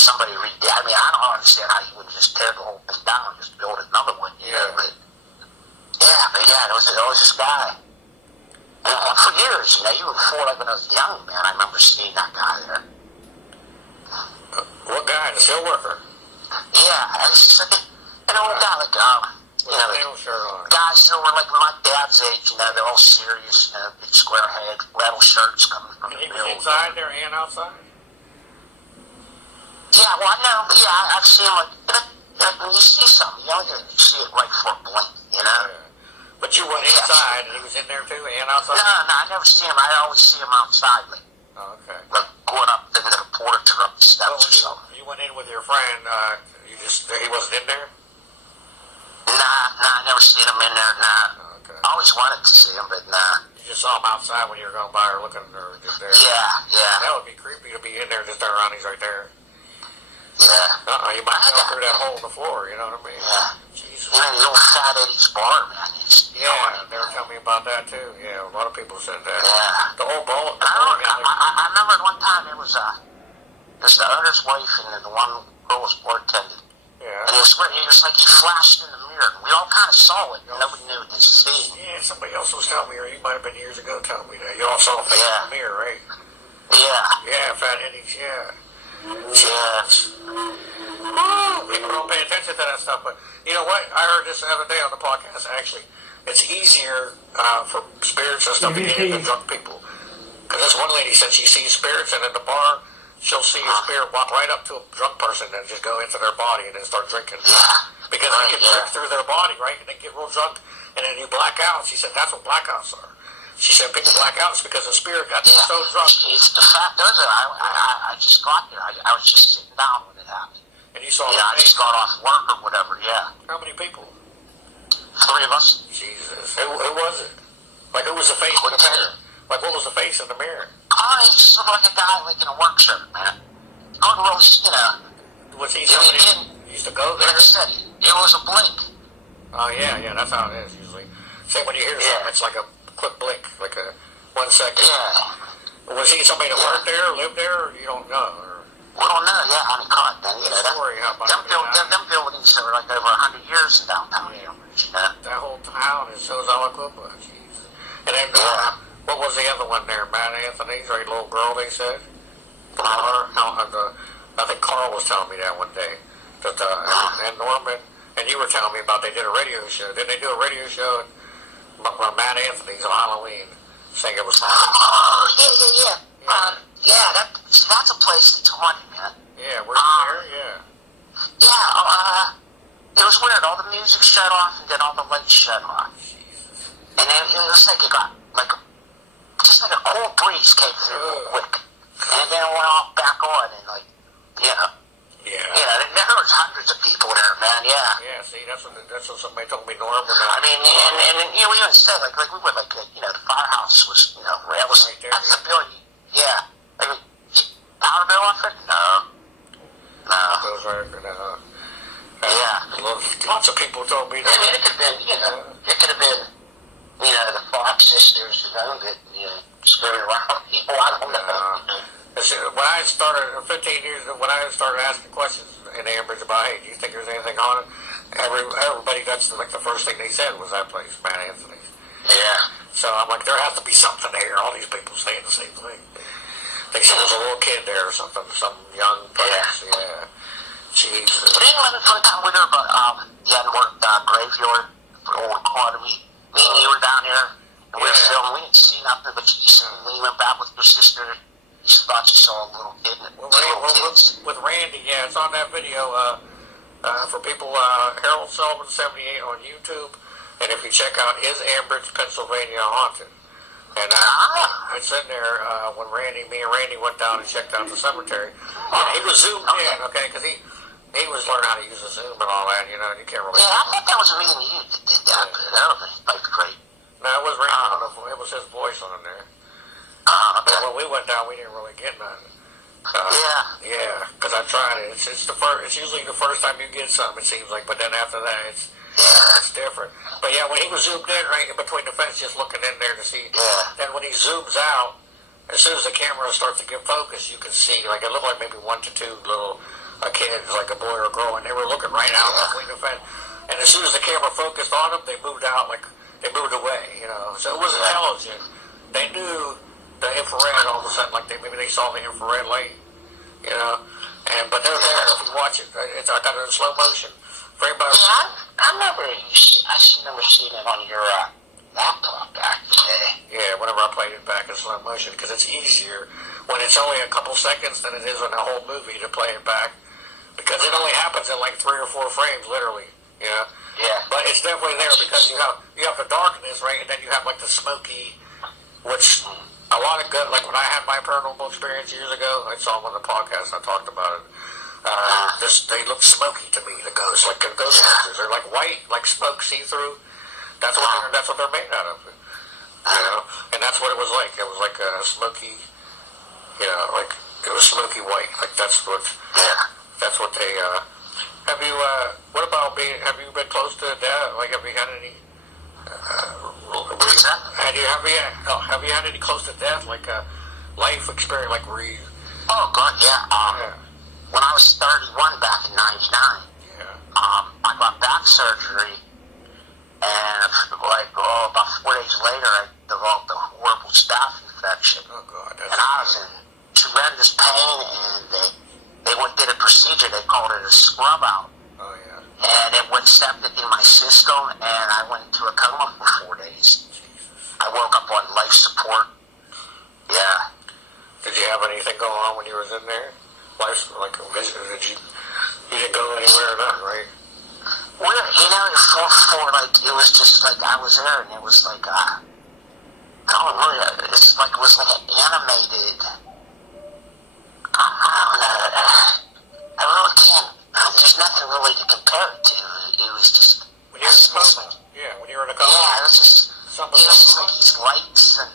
somebody redid. I don't understand how you would just tear the whole thing down and just build another one. But there was this guy. And for years, even before like when I was young, man, I remember seeing that guy there. What guy? The steel worker? Yeah, and it's just like an old guy, like guys that were like my dad's age. They're all serious, big square head, flannel shirts coming from the middle. Inside there and outside? Yeah, well, I know. Yeah, I've seen like when you see something, you see it right for a blink, Yeah. But you went inside, and he was in there too, and outside? No, I never see him. I always see him outside, like going up into the porch or up the steps or something. You went in with your friend. He wasn't in there? Nah, I never seen him in there. Nah. Okay. I always wanted to see him, but nah. You just saw him outside when you were going by or looking or just there? Yeah. That would be creepy to be in there, just turn around, he's right there. Yeah. You might go through that hole in the floor, you know what I mean? Yeah. Jesus. The old Fat Eddie's bar, man. They were telling me about that too. Yeah, a lot of people said that. Yeah. The whole bowling. I remember at one time it was the owner's wife and the one girl was bartending. Yeah. And it was like he flashed in the mirror. We all kind of saw it. Nobody knew what they seen. Yeah, somebody else was telling me, or you might have been years ago telling me that. You all saw a face in the mirror, right? Yeah. Yeah, Fat Eddie's, yeah. Yes. People don't pay attention to that stuff, but you know what? I heard this the other day on the podcast, actually. It's easier for spirits and stuff to get into drunk people. Because this one lady said she sees spirits, and in the bar, she'll see a spirit walk right up to a drunk person and just go into their body and then start drinking. Because they can drink through their body, right? And they get real drunk, and then you black out. She said that's what blackouts are. She said people black out is because the spirit got so drunk. It's the fact that I just got there. I was just sitting down when it happened. And you saw I just got off work or whatever, How many people? 3 of us. Jesus. Who was it? Like, who was the face in the mirror? Like, what was the face in the mirror? He just looked like a guy, like, in a work shirt, man. Couldn't really, Was he somebody who used to go there? Like I said, it was a blink. Oh, yeah, that's how it is, usually. Say, when you hear something, it's like a quick blink, like a 1 second. Yeah. Was he somebody that worked there, or lived there, or you don't know? Or? We don't know, I mean, God, then, them buildings are like over 100 years in downtown Cambridge, That whole town is so Zalakluba, jeez. And then, what was the other one there? Matt Anthony's, right, little girl, they said? The bar, I think Carl was telling me that one day. That and Norman and you were telling me about they did a radio show. Didn't they do a radio show at Matt Anthony's on Halloween? Saying it was haunted. Oh, yeah. That's a place that's haunted, man. Yeah, we're there. Yeah. Yeah, it was weird. All the music shut off and then all the lights shut off. Jesus. And then it was like it got just like a cold breeze came through real quick. And then it went off back on and Yeah. There was hundreds of people there, man, yeah. Yeah, see, that's what somebody told me, Norm. I mean, and we even said, we were the firehouse was, that was, right there, that's the building, yeah. Power bill off it? No. Those are, Yeah. Lots of people told me that. I mean, it could have been, the Fox sisters, that, screwing around people, I don't know. When I started, 15 years ago, when I started asking questions in Ambridge about, hey, do you think there's anything on it? Everybody, that's the first thing they said was that place, Matt Anthony's. Yeah. So I'm like, there has to be something there. All these people saying the same thing. They said there's a little kid there or something, some young person. Yeah. Jesus. But anyway, the fun time we were about, you hadn't worked graveyard for old Carter. Me and you were down there, and we were filming. We didn't see nothing, but you said when you went back with your sister, you thought you saw a little kid. With Randy, yeah, it's on that video. For people, Harold Sullivan 78 on YouTube, and if you check out Is Ambridge, Pennsylvania Haunted? And it's in there when me and Randy went down and checked out the cemetery. And he was zoomed in, okay, because he was learning how to use the zoom and all that, and you can't really... Yeah, I think that was me and you that did that, but that might be great. No, it was Randy, it was his voice on there. Okay. But when we went down, we didn't really get nothing. Yeah, because I tried it. It's usually the first time you get something, it seems like, but then after that, it's different. But yeah, when he was zoomed in right in between the fence, just looking in there to see, then when he zooms out, as soon as the camera starts to get focused, you can see, it looked like maybe 1 to 2 little kids, like a boy or a girl, and they were looking right out between the fence. And as soon as the camera focused on them, they moved out, they moved away, So it was intelligent. They knew the infrared all of a sudden, maybe they saw the infrared light, but they're there. If you watch it, I got it in slow motion. For everybody. Yeah, I remember seeing it on your laptop back in the day. Yeah, whenever I played it back in slow motion, because it's easier when it's only a couple seconds than it is in a whole movie to play it back, because it only happens in 3 or 4 frames, literally. Yeah. But it's definitely there because you have the darkness, right, and then you have the smoky, which. A lot of good, when I had my paranormal experience years ago, I saw them on the podcast, I talked about it. They look smoky to me, the ghosts, ghost hunters. They're white, smoke see-through. That's what they're made out of. And that's what it was like. It was a smoky, it was smoky white. That's what they, have you, have you been close to death? Have you had any, have you had any close to death, life experience, where you... Oh, God, yeah. When I was 31 back in 99, I got back surgery, and about 4 days later, I developed a horrible staph infection. Oh, God. And I was in tremendous pain, and they did a procedure, they called it a scrub out. Oh, yeah. And it went septic in my system, and I went into a coma for 4 days. I woke up on life support. Yeah. Did you have anything going on when you was in there? You didn't go anywhere or nothing, right? Well, it was just I was there, and it was it was an animated, I don't know, I really can't, there's nothing really to compare it to. It was just, when you were in the coma. Yeah, when you were in a coma. Yeah, it was just these lights, and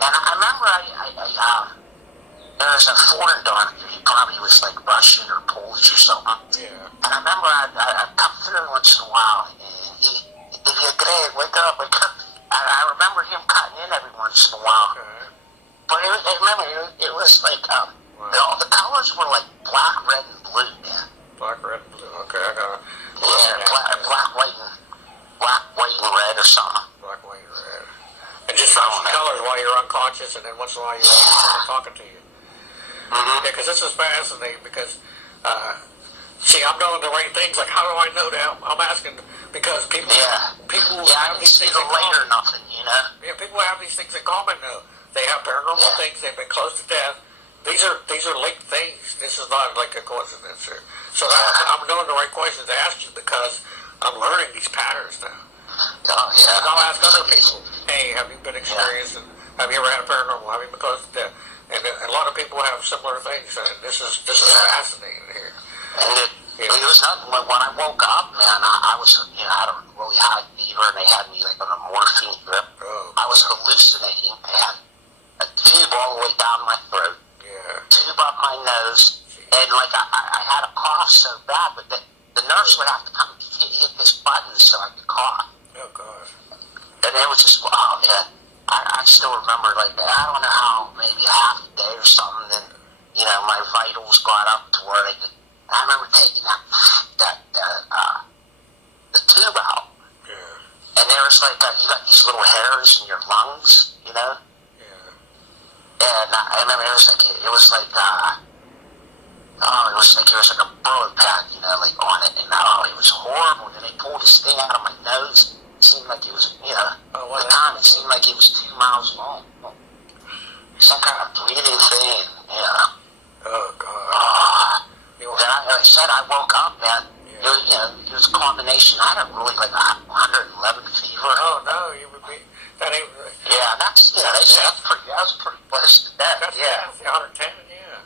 I remember there was a foreign doctor, he probably was Russian or Polish or something. Yeah. And I remember I'd come through once in a while, and he'd be Greg, wake up. I remember him cutting in every once in a while. Okay. But I remember it was all the colors were black, red, and blue, man. Black, red, and blue. Okay, I got it. Yeah, black, white, and red or something. Black, white, and red. And just changing colors while you're unconscious, and then once in a while you're talking to you. Mm-hmm. Yeah, because this is fascinating because, see, I'm doing the right things. Like, how do I know that? I'm asking because people Yeah, I have didn't these see things the in light or common. nothing, you know. Yeah, people have these things in common though. They have paranormal things. They've been close to death. These are linked things. This is not like a coincidence. So I'm doing the right questions to ask you because I'm learning these patterns now. Oh, yeah. And I'll ask other people, hey, have you been experiencing, have you ever had a paranormal, have you been close to death? And a lot of people have similar things, and this is fascinating here. And it was nothing. When I woke up, man, I was, you know, I had a really high fever, and they had me, like, on a morphine drip. Oh. I was hallucinating. They had a tube all the way down my throat, tube up my nose, and, like, I had a cough so bad, but the nurse would have to come hit this button so I could cough. Oh, God. And it was just, wow, yeah. I still remember, like, I don't know how, maybe half a day or something, then, you know, my vitals got up to where they could, I remember taking the tube out. Yeah. And there was, like, you got these little hairs in your lungs, you know? Yeah. And I remember it was like it was like a bullet pack, you know, like on it, and it was horrible. And they pulled this thing out of my nose. It seemed like it was, you know, at the time it seemed like it was 2 miles long. Some kind of breathing thing, yeah. Oh, God. Then like I said, I woke up, man. Yeah. It was, you know, it was a combination. I had a really like 111 fever. Oh, no, you would be, that ain't, Yeah, that's, you know, they said I was pretty close to death. that's Yeah. 110, yeah.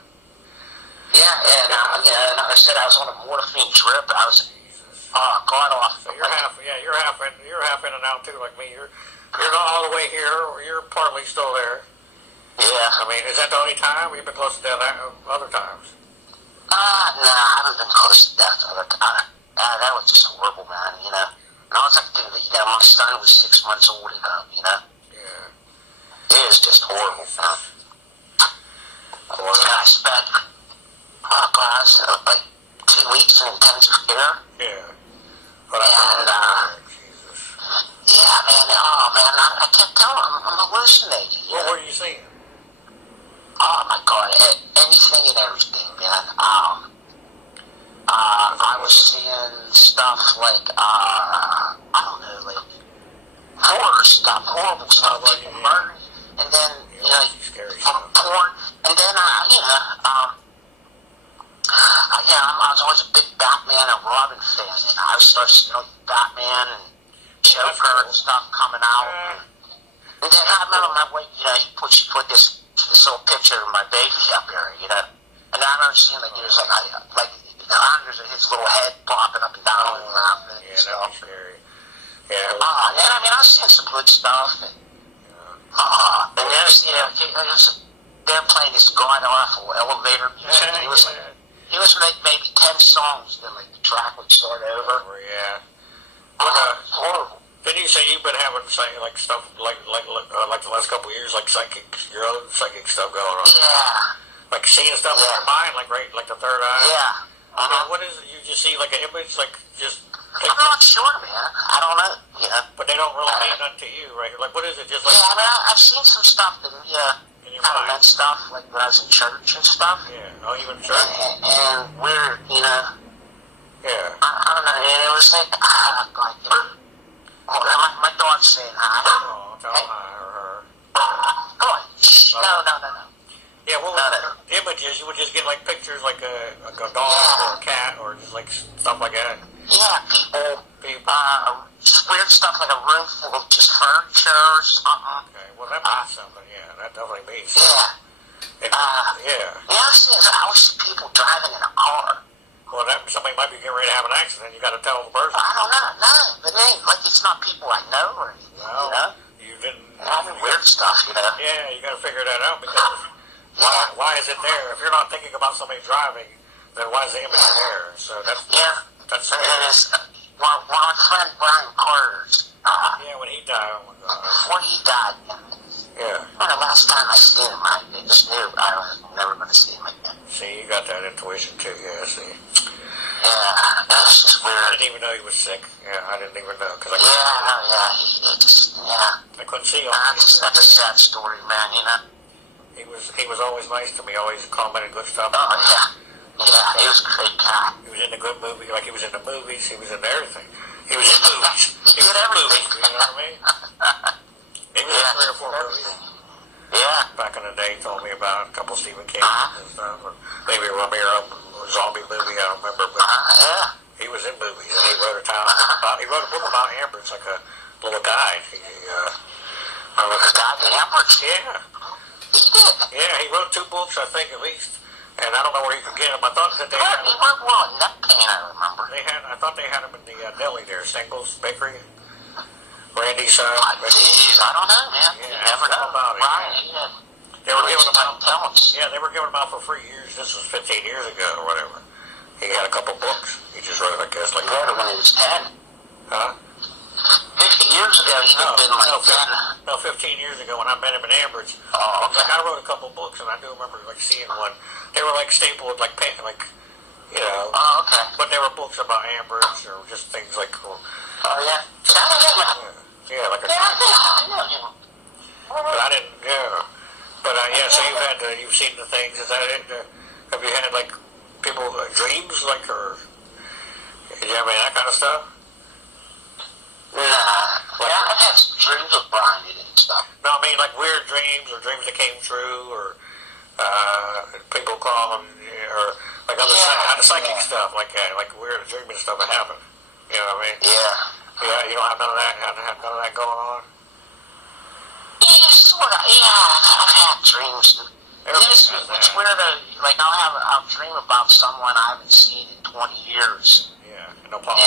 Yeah, and you know, and like I said, I was on a morphine drip. I was god off. So you're half in and out too, like me. You're not all the way here, or you're partly still there. Yeah. I mean, is that the only time you've been close to death? Other times? No, I haven't been close to death other time. That was just horrible, man. You know. And I was like, you know, my son was 6 months old at home. You know. Yeah. It was just horrible, man. Well, And I spent like 2 weeks in intensive care. yeah. And Jesus. yeah, man. Oh man, I kept telling him I'm hallucinating. What were you seeing? Oh my God, anything and everything, man. I was seeing stuff like, I don't know, like horror stuff, horrible stuff, like murder, and then, you know, Scary porn, and then, you know, I was always a big Batman and Robin fan, and I started seeing Batman and Joker and stuff coming out, and then I remember my wife, you know, she put this little picture of my baby up there, you know. And I remember seeing like it was like the hundreds of his little head popping up and down and laughing and stuff. That'd be scary. Yeah. And I mean, I was seeing some good stuff. And there's, you know, they're playing this god awful elevator music. And it was like maybe 10 songs, then like the track would start over. Yeah. It's horrible. Then you say you've been having like stuff like the last couple of years, like your own psychic stuff going on. Yeah. Like seeing stuff in your mind, like the third eye. Yeah. What is it? You just see like an image, like just. I'm not sure, man. I don't know. You know. But they don't really mean nothing to you, right? Like what is it? Just like. Yeah, I mean, I've seen some stuff that in your kind of mind. meant stuff, like when I was in church and stuff. Yeah. Oh, you went to church. And weird, you know. Yeah. I don't know. And it was like, you know. My dog's saying hi. Oh, tell him hi or her. Come on. Shh. No. Yeah, well, images, you would just get like pictures like a dog or a cat or just like stuff like that. Yeah, people. Weird stuff like a room full of just furniture or something. Okay, well that means something, yeah, that definitely means something. Yeah. Yeah. I always see people driving in a car. Well, somebody might be getting ready to have an accident. You got to tell the person. I don't know, but it ain't like it's not people I know or anything, Well, you know? You didn't. Weird stuff, you know? Yeah, you got to figure that out because why is it there? If you're not thinking about somebody driving, then why is the image there? So that's And it's, my friend Brian Carter's, when he died, oh my God. before he died, Yeah. the last time I seen him, I just knew I was never going to see him again. See, you got that intuition too, yeah, see. Yeah, that was just weird. I didn't even know he was sick. Yeah, I didn't even know. Cause He just, I couldn't see him. That's a sad story, man, you know? He he was always nice to me. Always commented good stuff. Oh yeah, yeah, he was a great guy. He was in the good movie, like he was in the movies. He was in everything. He was in movies. He did everything. You know what I mean? He was in 3 or 4 movies. Yeah. Back in the day, he told me about a couple Stephen King and stuff. Or maybe a Romero zombie movie. I don't remember, but Yeah. he was in movies, and he wrote a he wrote a book about Amber. It's like a little guide. I don't know if The guy named Amber? yeah. He did. Yeah, he wrote 2 books, I think, at least. And I don't know where you could get them. I thought that He wrote one, Neck Pain, I remember. I thought they had them in the deli there, Stengels Bakery. Randy's Jeez, I don't know, man. Yeah, You never know. about it, Brian, yeah. he They were giving them out. talents. Yeah, they were giving them out for free years. This was 15 years ago or whatever. He had a couple books. He just wrote, I guess, like He wrote it when he was 10. Huh? 50 years ago, he would have been like 10. No, 15 years ago when I met him in Ambridge. Oh, Like I wrote a couple books, and I do remember like seeing one. They were like stapled, like you know. Oh, okay. But they were books about Ambridge or just things like. Oh, yeah. Yeah, like a. I know him. But I didn't. Yeah. But yeah, so you've seen the things. Is that it? Have you had like people dreams like or? Did you have any of that kind of stuff? Nah. Yeah, I've had some dreams of Brian and stuff. No, I mean like weird dreams or dreams that came true or people call them or like other psychic stuff like that, like weird dreaming stuff that happened. You know what I mean? Yeah. Yeah, you don't have none of that. Have none of that going on. Yeah, sort of. Yeah, I've had dreams. It's weird. Like I'll dream about someone I haven't seen in 20 years. Yeah, no problem.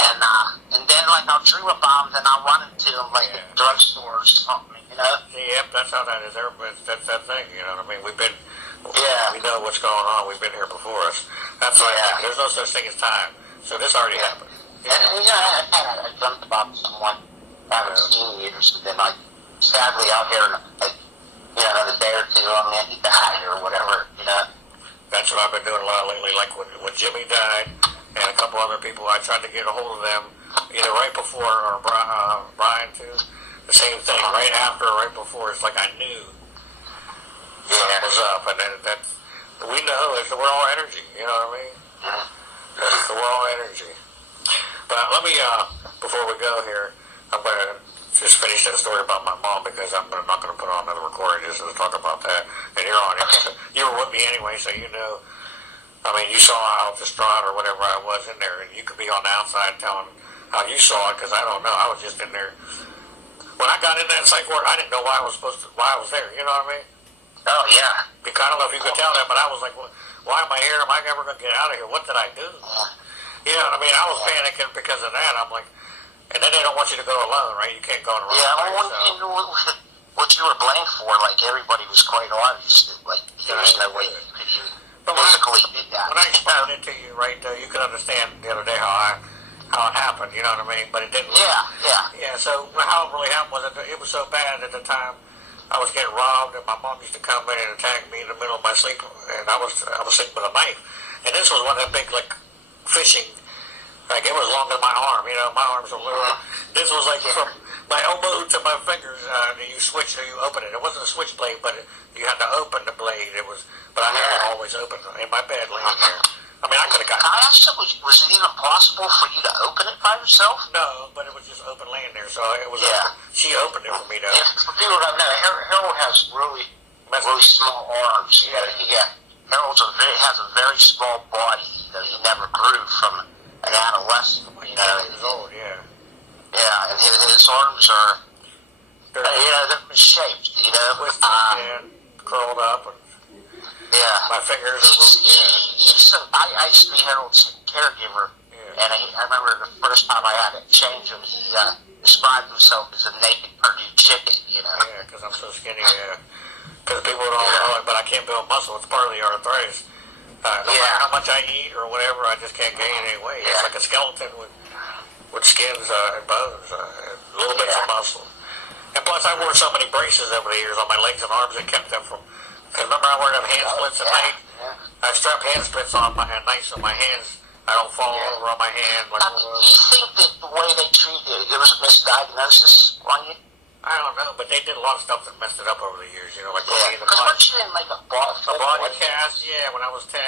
And then like I'll dream about them, then I'll run into them like at the drugstore or something. You know? Yep, that's how that is. That's that thing. You know what I mean? Yeah. We know what's going on. We've been here before us. That's what I think. There's no such thing as time. So this already happened. And I dreamt about someone I haven't seen in years, and then like sadly out here, like another day or two, I mean, he died or whatever, you know. That's what I've been doing a lot lately. Like when Jimmy died, and a couple other people, I tried to get a hold of them either right before or Brian too. The same thing, right after or right before. It's like I knew something was up, and then we know is that we're all energy. You know what I mean? So we're all energy. But let me, before we go here, I'm going to just finish that story about my mom because I'm not going to put on another recording just to talk about that. And you're on it. You were with me anyway, so you know. I mean, you saw how distraught or whatever I was in there, and you could be on the outside telling how you saw it because I don't know. I was just in there. When I got in that psych ward, I didn't know why I was there. You know what I mean? Oh yeah. Because I don't know if you could tell that, but I was like, why am I here? Am I never going to get out of here? What did I do? You know what I mean? I was panicking because of that. I'm like, and then they don't want you to go alone, right? You can't go on a run by yourself. What you were blamed for, like everybody was quite obvious that like there was no way you could even physically did that. When I explained it to you, right, you could understand the other day how it happened. You know what I mean? But it didn't. Yeah. So how it really happened was it was so bad at the time. I was getting robbed, and my mom used to come in and attack me in the middle of my sleep, and I was sleeping with a knife. And this was one of the big fishing. Like it was longer than my arm, my arms were little. This was like from my elbow to my fingers. You switch or you open it. It wasn't a switchblade, but you had to open the blade. But I had it always open in my bed laying there. I mean, I could have gotten. I asked you, was it even possible for you to open it by yourself? No, but it was just open laying there, so it was. She opened it for me though. Yeah, for people that know, Harold has really small arms. Harold has a very small body. He never grew from an adolescent. Years old, yeah. Yeah, and his arms are, they're misshaped. Twisted, curled up, and my fingers are. I used to be Harold's caregiver, and I remember the first time I had to change him, he described himself as a naked Purdue chicken. Yeah, because I'm so skinny. Yeah, because people don't know it, but I can't build muscle. It's part of the arthritis. No matter how much I eat or whatever, I just can't gain any weight. It's like a skeleton with skins and bones, little bits of muscle. And plus, I wore so many braces over the years on my legs and arms that kept them from. Because remember, I wore them hand splits at night. I strapped hand splits on at night so my hands I don't fall over on my hand. Do you think that the way they treated it was a misdiagnosis on you? I don't know, but they did a lot of stuff that messed it up over the years. You know, like Yeah, the because once you didn't make a body cast, yeah, when I was 10,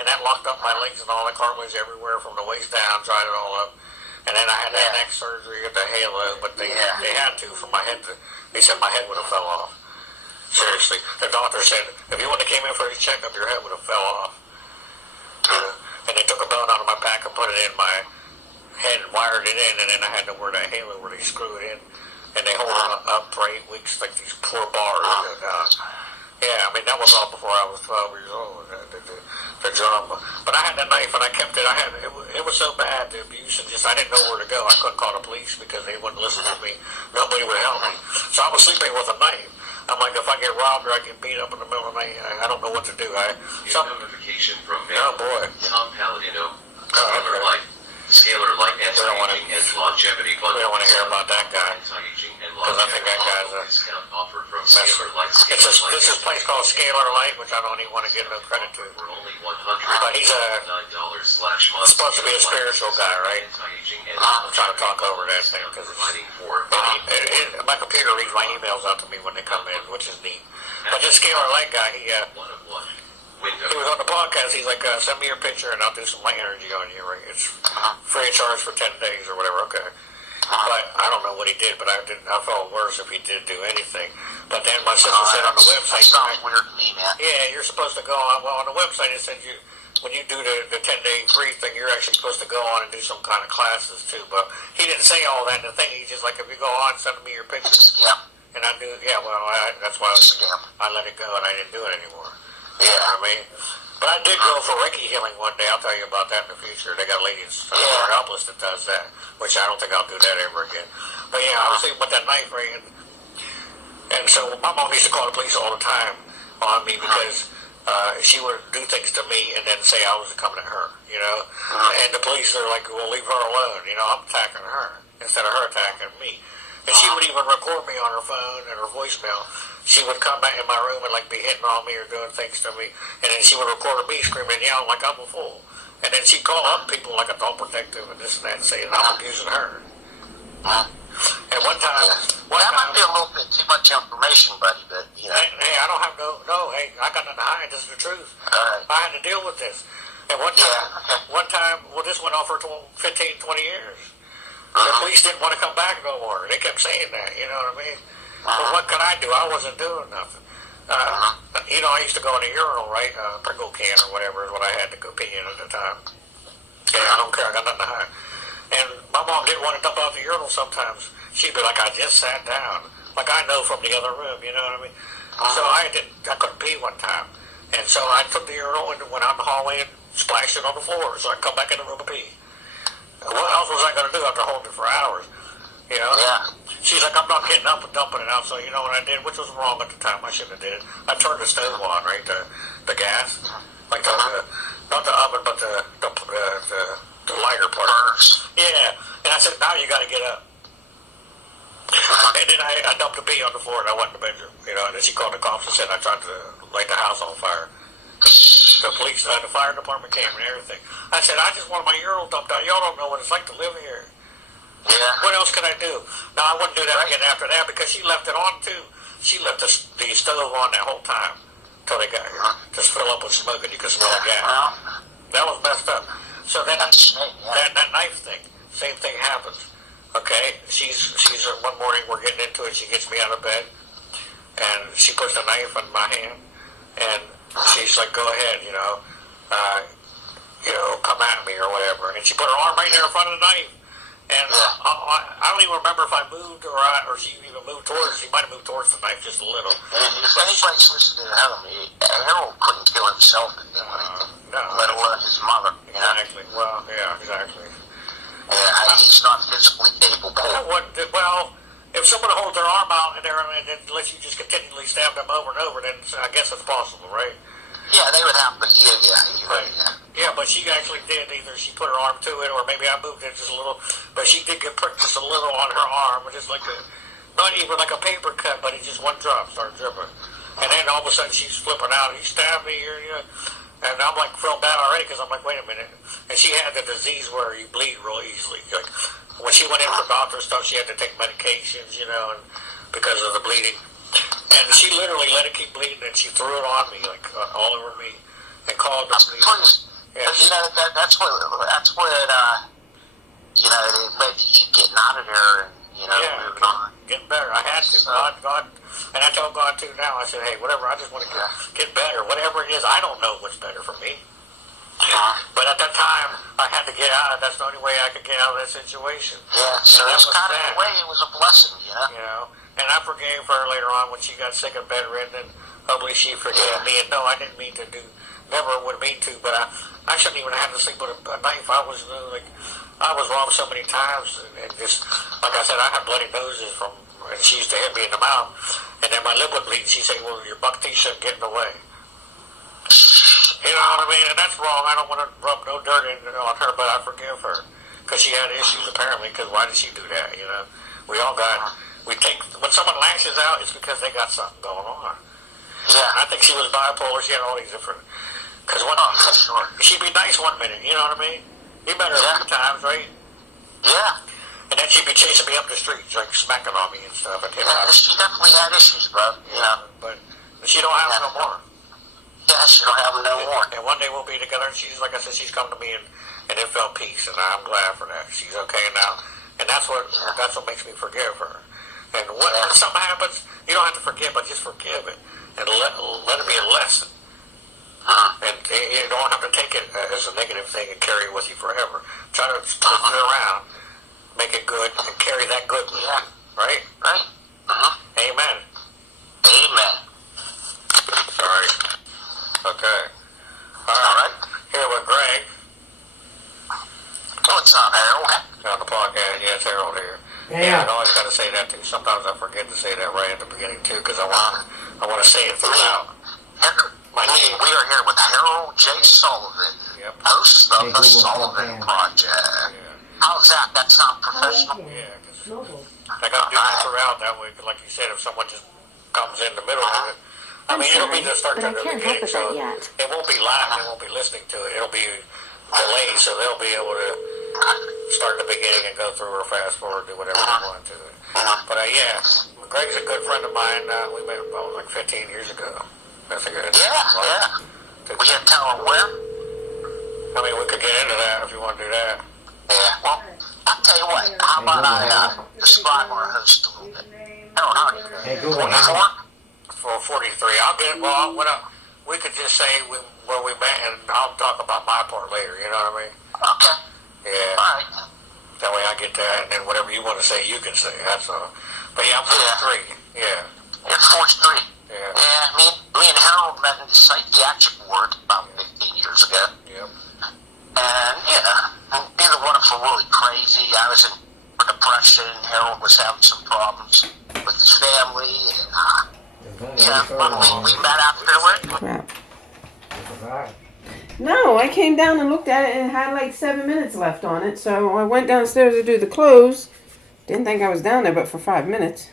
and that locked up my legs and all the cartilage everywhere from the waist down, dried it all up. And then I had that neck surgery at the halo, but they had to for my head. They said my head would have fell off. Seriously, the doctor said if you wouldn't have came in for a checkup, your head would have fell off. And they took a bone out of my back and put it in my head and wired it in, and then I had to wear that halo where they screw it in, and they hold it up for 8 weeks like these poor bars. And, yeah, I mean that was all before I was 12 years old. The drum, but I had that knife and I kept it. It was so bad, the abuse, and just I didn't know where to go. I couldn't call the police because they wouldn't listen to me. Nobody would help me. So I was sleeping with a knife. I'm like, if I get robbed or I get beat up in the middle of the night, I don't know what to do. Notification from oh boy, Tom Palladino, Scalar Light Anti-Aging and Longevity Bundle. We don't want to hear about that guy. Anti-Aging and Because I think that guy's a discount offer from Scalar Light. this is a place called Scalar Light, which I don't even want to give no credit to. For only But he's $109/month. supposed to be a spiritual guy, right? Anti-Aging and I'm trying to talk over that thing because providing for my computer reads my emails out to me when they come in, which is neat. But this Scalar Light guy, he one-of-one window. was on the podcast. He's like, send me your picture and I'll do some light energy on you. Right? It's free of charge for 10 days or whatever. Okay. But I don't know what he did, but I felt worse if he did do anything. But then my sister said on the website, that sounds weird to me, man. yeah, you're supposed to go on. Well, on the website it said when you do the 10-day free thing, you're actually supposed to go on and do some kind of classes too. But he didn't say all that in the thing. He's just like, if you go on, send me your picture. Yeah. And I do, yeah. Well, that's why I let it go and I didn't do it anymore. You know what I mean? But I did go for Reiki healing one day. I'll tell you about that in the future. They got ladies helpless that does that, which I don't think I'll do that ever again. But yeah, I was thinking about that knife ring, and so my mom used to call the police all the time on me because she would do things to me and then say I was coming at her, you know. And the police are like, well, leave her alone. You know, I'm attacking her instead of her attacking me. And she would even record me on her phone and her voicemail. She would come back in my room and like be hitting on me or doing things to me, and then she would record me screaming and yelling like I'm a fool. And then she'd call up people like adult protective and this and that and say that I'm abusing her. And one time, that might be a little bit too much information, buddy, but you know. Hey, I don't have hey, I got nothing to hide. This is the truth. Right. I had to deal with this. And one time, well, this went on for 15, 20 years. The police didn't want to come back no more. They kept saying that, you know what I mean? But what could I do? I wasn't doing nothing. You know, I used to go in a urinal, right? Pringle can or whatever is what I had to go pee in at the time. Yeah, I don't care. I got nothing to hide. And my mom didn't want to dump out the urinal sometimes. She'd be like, I just sat down. Like I know from the other room, you know what I mean? So I couldn't pee one time. And so I took the urinal and went out in the hallway and splashed it on the floor so I could come back in the room and pee. What else was I going to do after holding it for hours? You know? Yeah. She's like, I'm not getting up and dumping it out. So you know what I did, which was wrong at the time. I shouldn't have did it. I turned the stove on, right? The gas, like not the oven, but the lighter part. Yeah. And I said, now you got to get up. And then I dumped the pee on the floor and I went in the bedroom. You know, and then she called the cops and said I tried to light the house on fire. The police, the fire department came and everything. I said, I just wanted my urinal dumped out. Y'all don't know what it's like to live here. Yeah. What else can I do? No, I wouldn't do that again after that because she left it on too. She left the stove on that whole time till they got here. Just fill up with smoke and you could smell the gas. That was messed up. So then that knife thing, same thing happens. Okay, she's one morning we're getting into it. She gets me out of bed and she puts the knife in my hand and she's like, "Go ahead, you know, come at me or whatever." And she put her arm right there in front of the knife. And I don't even remember if I moved or she even moved towards. She might have moved towards the knife just a little. If anybody's listening to Harold couldn't kill himself, let alone his mother. You know? Exactly. Well, yeah, exactly. Yeah, he's not physically capable. Well, if someone holds their arm out and lets you just continually stab them over and over, then I guess it's possible, right? Yeah, they would have, but yeah. Yeah, but she actually did. Either she put her arm to it, or maybe I moved it just a little. But she did get pricked just a little on her arm, just like not even like a paper cut, but it just one drop started dripping. And then all of a sudden she's flipping out. You stabbed me, and I'm like feeling bad already because I'm like, wait a minute. And she had the disease where you bleed real easily. Like when she went in for doctor stuff, she had to take medications, and because of the bleeding. And she literally let it keep bleeding, and she threw it on me, like all over me, and called the police. Please, Yeah, you know that's what you know it led to you getting out of there and moving on. Getting better. I had to. God, and I tell God too now. I said, hey, whatever. I just want to get better. Whatever it is, I don't know what's better for me. But at that time, I had to get out. That's the only way I could get out of that situation. Yeah, so that's kind of the way it was a blessing, And I forgave her later on when she got sick and bedridden, and hopefully she forgave me. And no, I didn't mean to never would mean to, but I shouldn't even have to sleep with a knife. I was robbed so many times, and just, like I said, I had bloody noses and she used to hit me in the mouth, and then my lip would bleed. She said, well, your buck teeth shouldn't get in the way. You know what I mean? And that's wrong. I don't want to rub no dirt on her, but I forgive her. Because she had issues, apparently, because why did she do that, We all got, when someone lashes out, it's because they got something going on. Yeah. I think she was bipolar. She had all these different, because she'd be nice one minute, you know what I mean? You met her a few times, right? Yeah. And then she'd be chasing me up the streets, like smacking on me and stuff. She definitely had issues, bro, But she don't have no more. Yeah, she don't have them no more. And one day we'll be together, and she's, like I said, she's come to me, and it felt peace, and I'm glad for that. She's okay now. And that's what makes me forgive her. And when something happens, you don't have to forgive, but just forgive it. And let it be a lesson. And you don't have to take it as a negative thing and carry it with you forever. Try to twist it around, make it good, and carry that good with you. Right? Right. Amen. Amen. Sorry. Okay. All right. Here with Greg. What's up, Harold? On the podcast. Yeah, it's Harold here. Yeah, I always got to say that too. Sometimes I forget to say that right at the beginning too, because I want to say it throughout. We are here with Harold J. Sullivan, host of the Sullivan Project. Yeah. How's that? That sound professional? Yeah, because I got to do that throughout that way. Cause like you said, if someone just comes in the middle of it, I mean, it'll be the start to the beginning, so it won't be live. They won't be listening to it. It'll be delayed, so they'll be able to start at the beginning and go through or fast forward, do whatever they want to. But Greg's a good friend of mine. We met about like 15 years ago. That's a good. Yeah. We can tell them where. I mean, we could get into that if you want to do that. Yeah. Well, I'll tell you what. How about I describe our host a little bit? Harold, how are you? 44? For 43. I'll get it. Well, we could just say where we met, and I'll talk about my part later. You know what I mean? Okay. Yeah. All right. That way I get that, and then whatever you want to say, you can say. That's all. But yeah, I'm 43. Yeah. You're 43. Yeah. Yeah, me and Harold met in the psychiatric ward about 15 years ago. Yep. And, neither one of us were really crazy. I was in depression. Harold was having some problems with his family. And, we met after work. Crap. No, I came down and looked at it and it had like 7 minutes left on it. So I went downstairs to do the close. Didn't think I was down there but for 5 minutes.